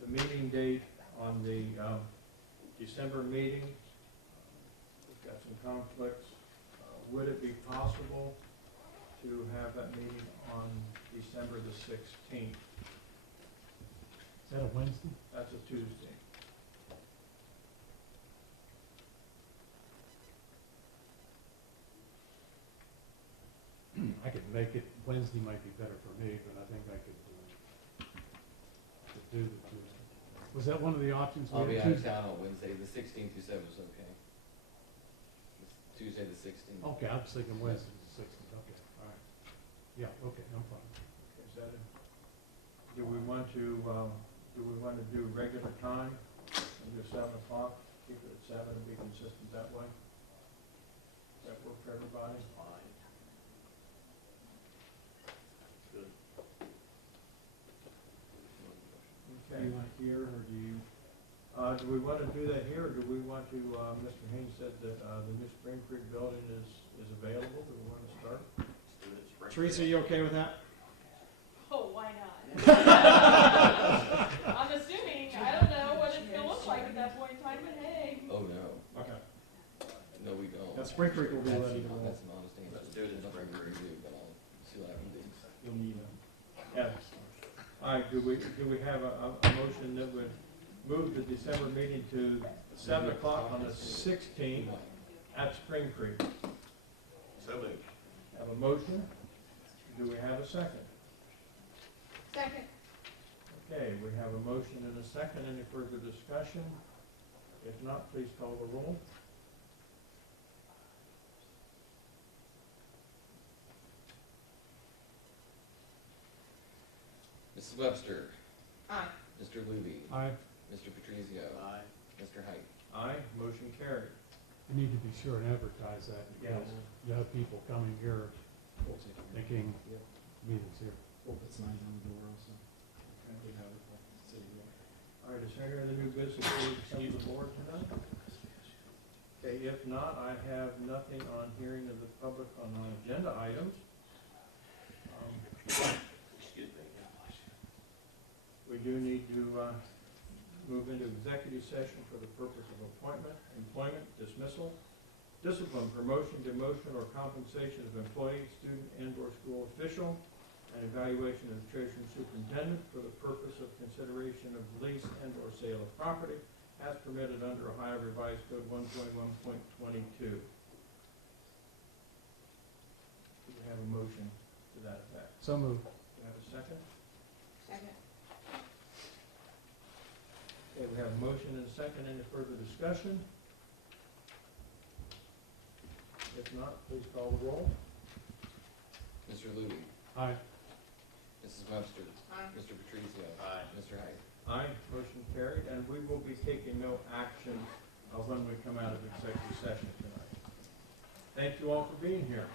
The meeting date on the December meeting, we've got some conflicts. Would it be possible to have that meeting on December the 16th? Is that a Wednesday? That's a Tuesday. I could make it, Wednesday might be better for me, but I think I could do the Tuesday. Was that one of the options? I'll We be had out of Tuesday- town on Wednesday, the 16th you said was okay. Tuesday the 16th. Okay, I was thinking Wednesday the 16th, okay, all right. Yeah, okay, I'm fine. Okay, is that it? Do we want to do regular time? And do 7 o'clock, keep it at 7 and be consistent that way? Does that work for everybody? Fine. Good. Okay, you want to hear, or do you, do we want to do that here, or do we want to, Mr. Haynes said that the new Spring Creek building is available, do we want to start? Let's do it spring. Teresa, you okay with that? Oh, why not? I'm assuming, I don't know what it's gonna look like at that point in time, but hey. Oh, no. Okay. No, we don't. Now, Spring Creek will be That's ready to an- roll. That's an honest answer. Let's do it in Nothing Spring we can do, but I'll see what I can do. You'll need them. Yes. All right, do we have a motion that would move the December meeting to 7 o'clock on the 16th at Spring Creek? So moved. Have a motion? Do we have a second? Second. Okay, we have a motion and a second. Any further discussion? If not, please call the roll. Mrs. Webster, Aye. Mr. Luby, I, Mr. Patrizio, Aye. Mr. Height. Aye, motion carried. we need to be sure and advertise that because you have people coming here thinking meetings here. We'll put signs on the door also. We have it at the city hall. All right, is there any other new business to come to the board tonight? Okay, if not, I have nothing on hearing of the public on non-agenda items. Excuse me. We do need to move into executive session for the purpose of appointment, employment, dismissal, discipline, promotion, demotion, or compensation of employee, student, and/or school official, and evaluation of the treasurer and superintendent for the purpose of consideration of lease and/or sale of property as permitted under Ohio Revised Code 121.22. Do we have a motion to that effect? So moved. Do we have a second? Second. Okay, we have a motion and a second. Any further discussion? If not, please call the roll. Mr. Luby, Aye. Mrs. Webster, Aye. Mr. Patrizio, Aye. Mr. Height. Aye, motion carried, and we will be taking no action when we come out of executive session tonight. Thank you all for being here.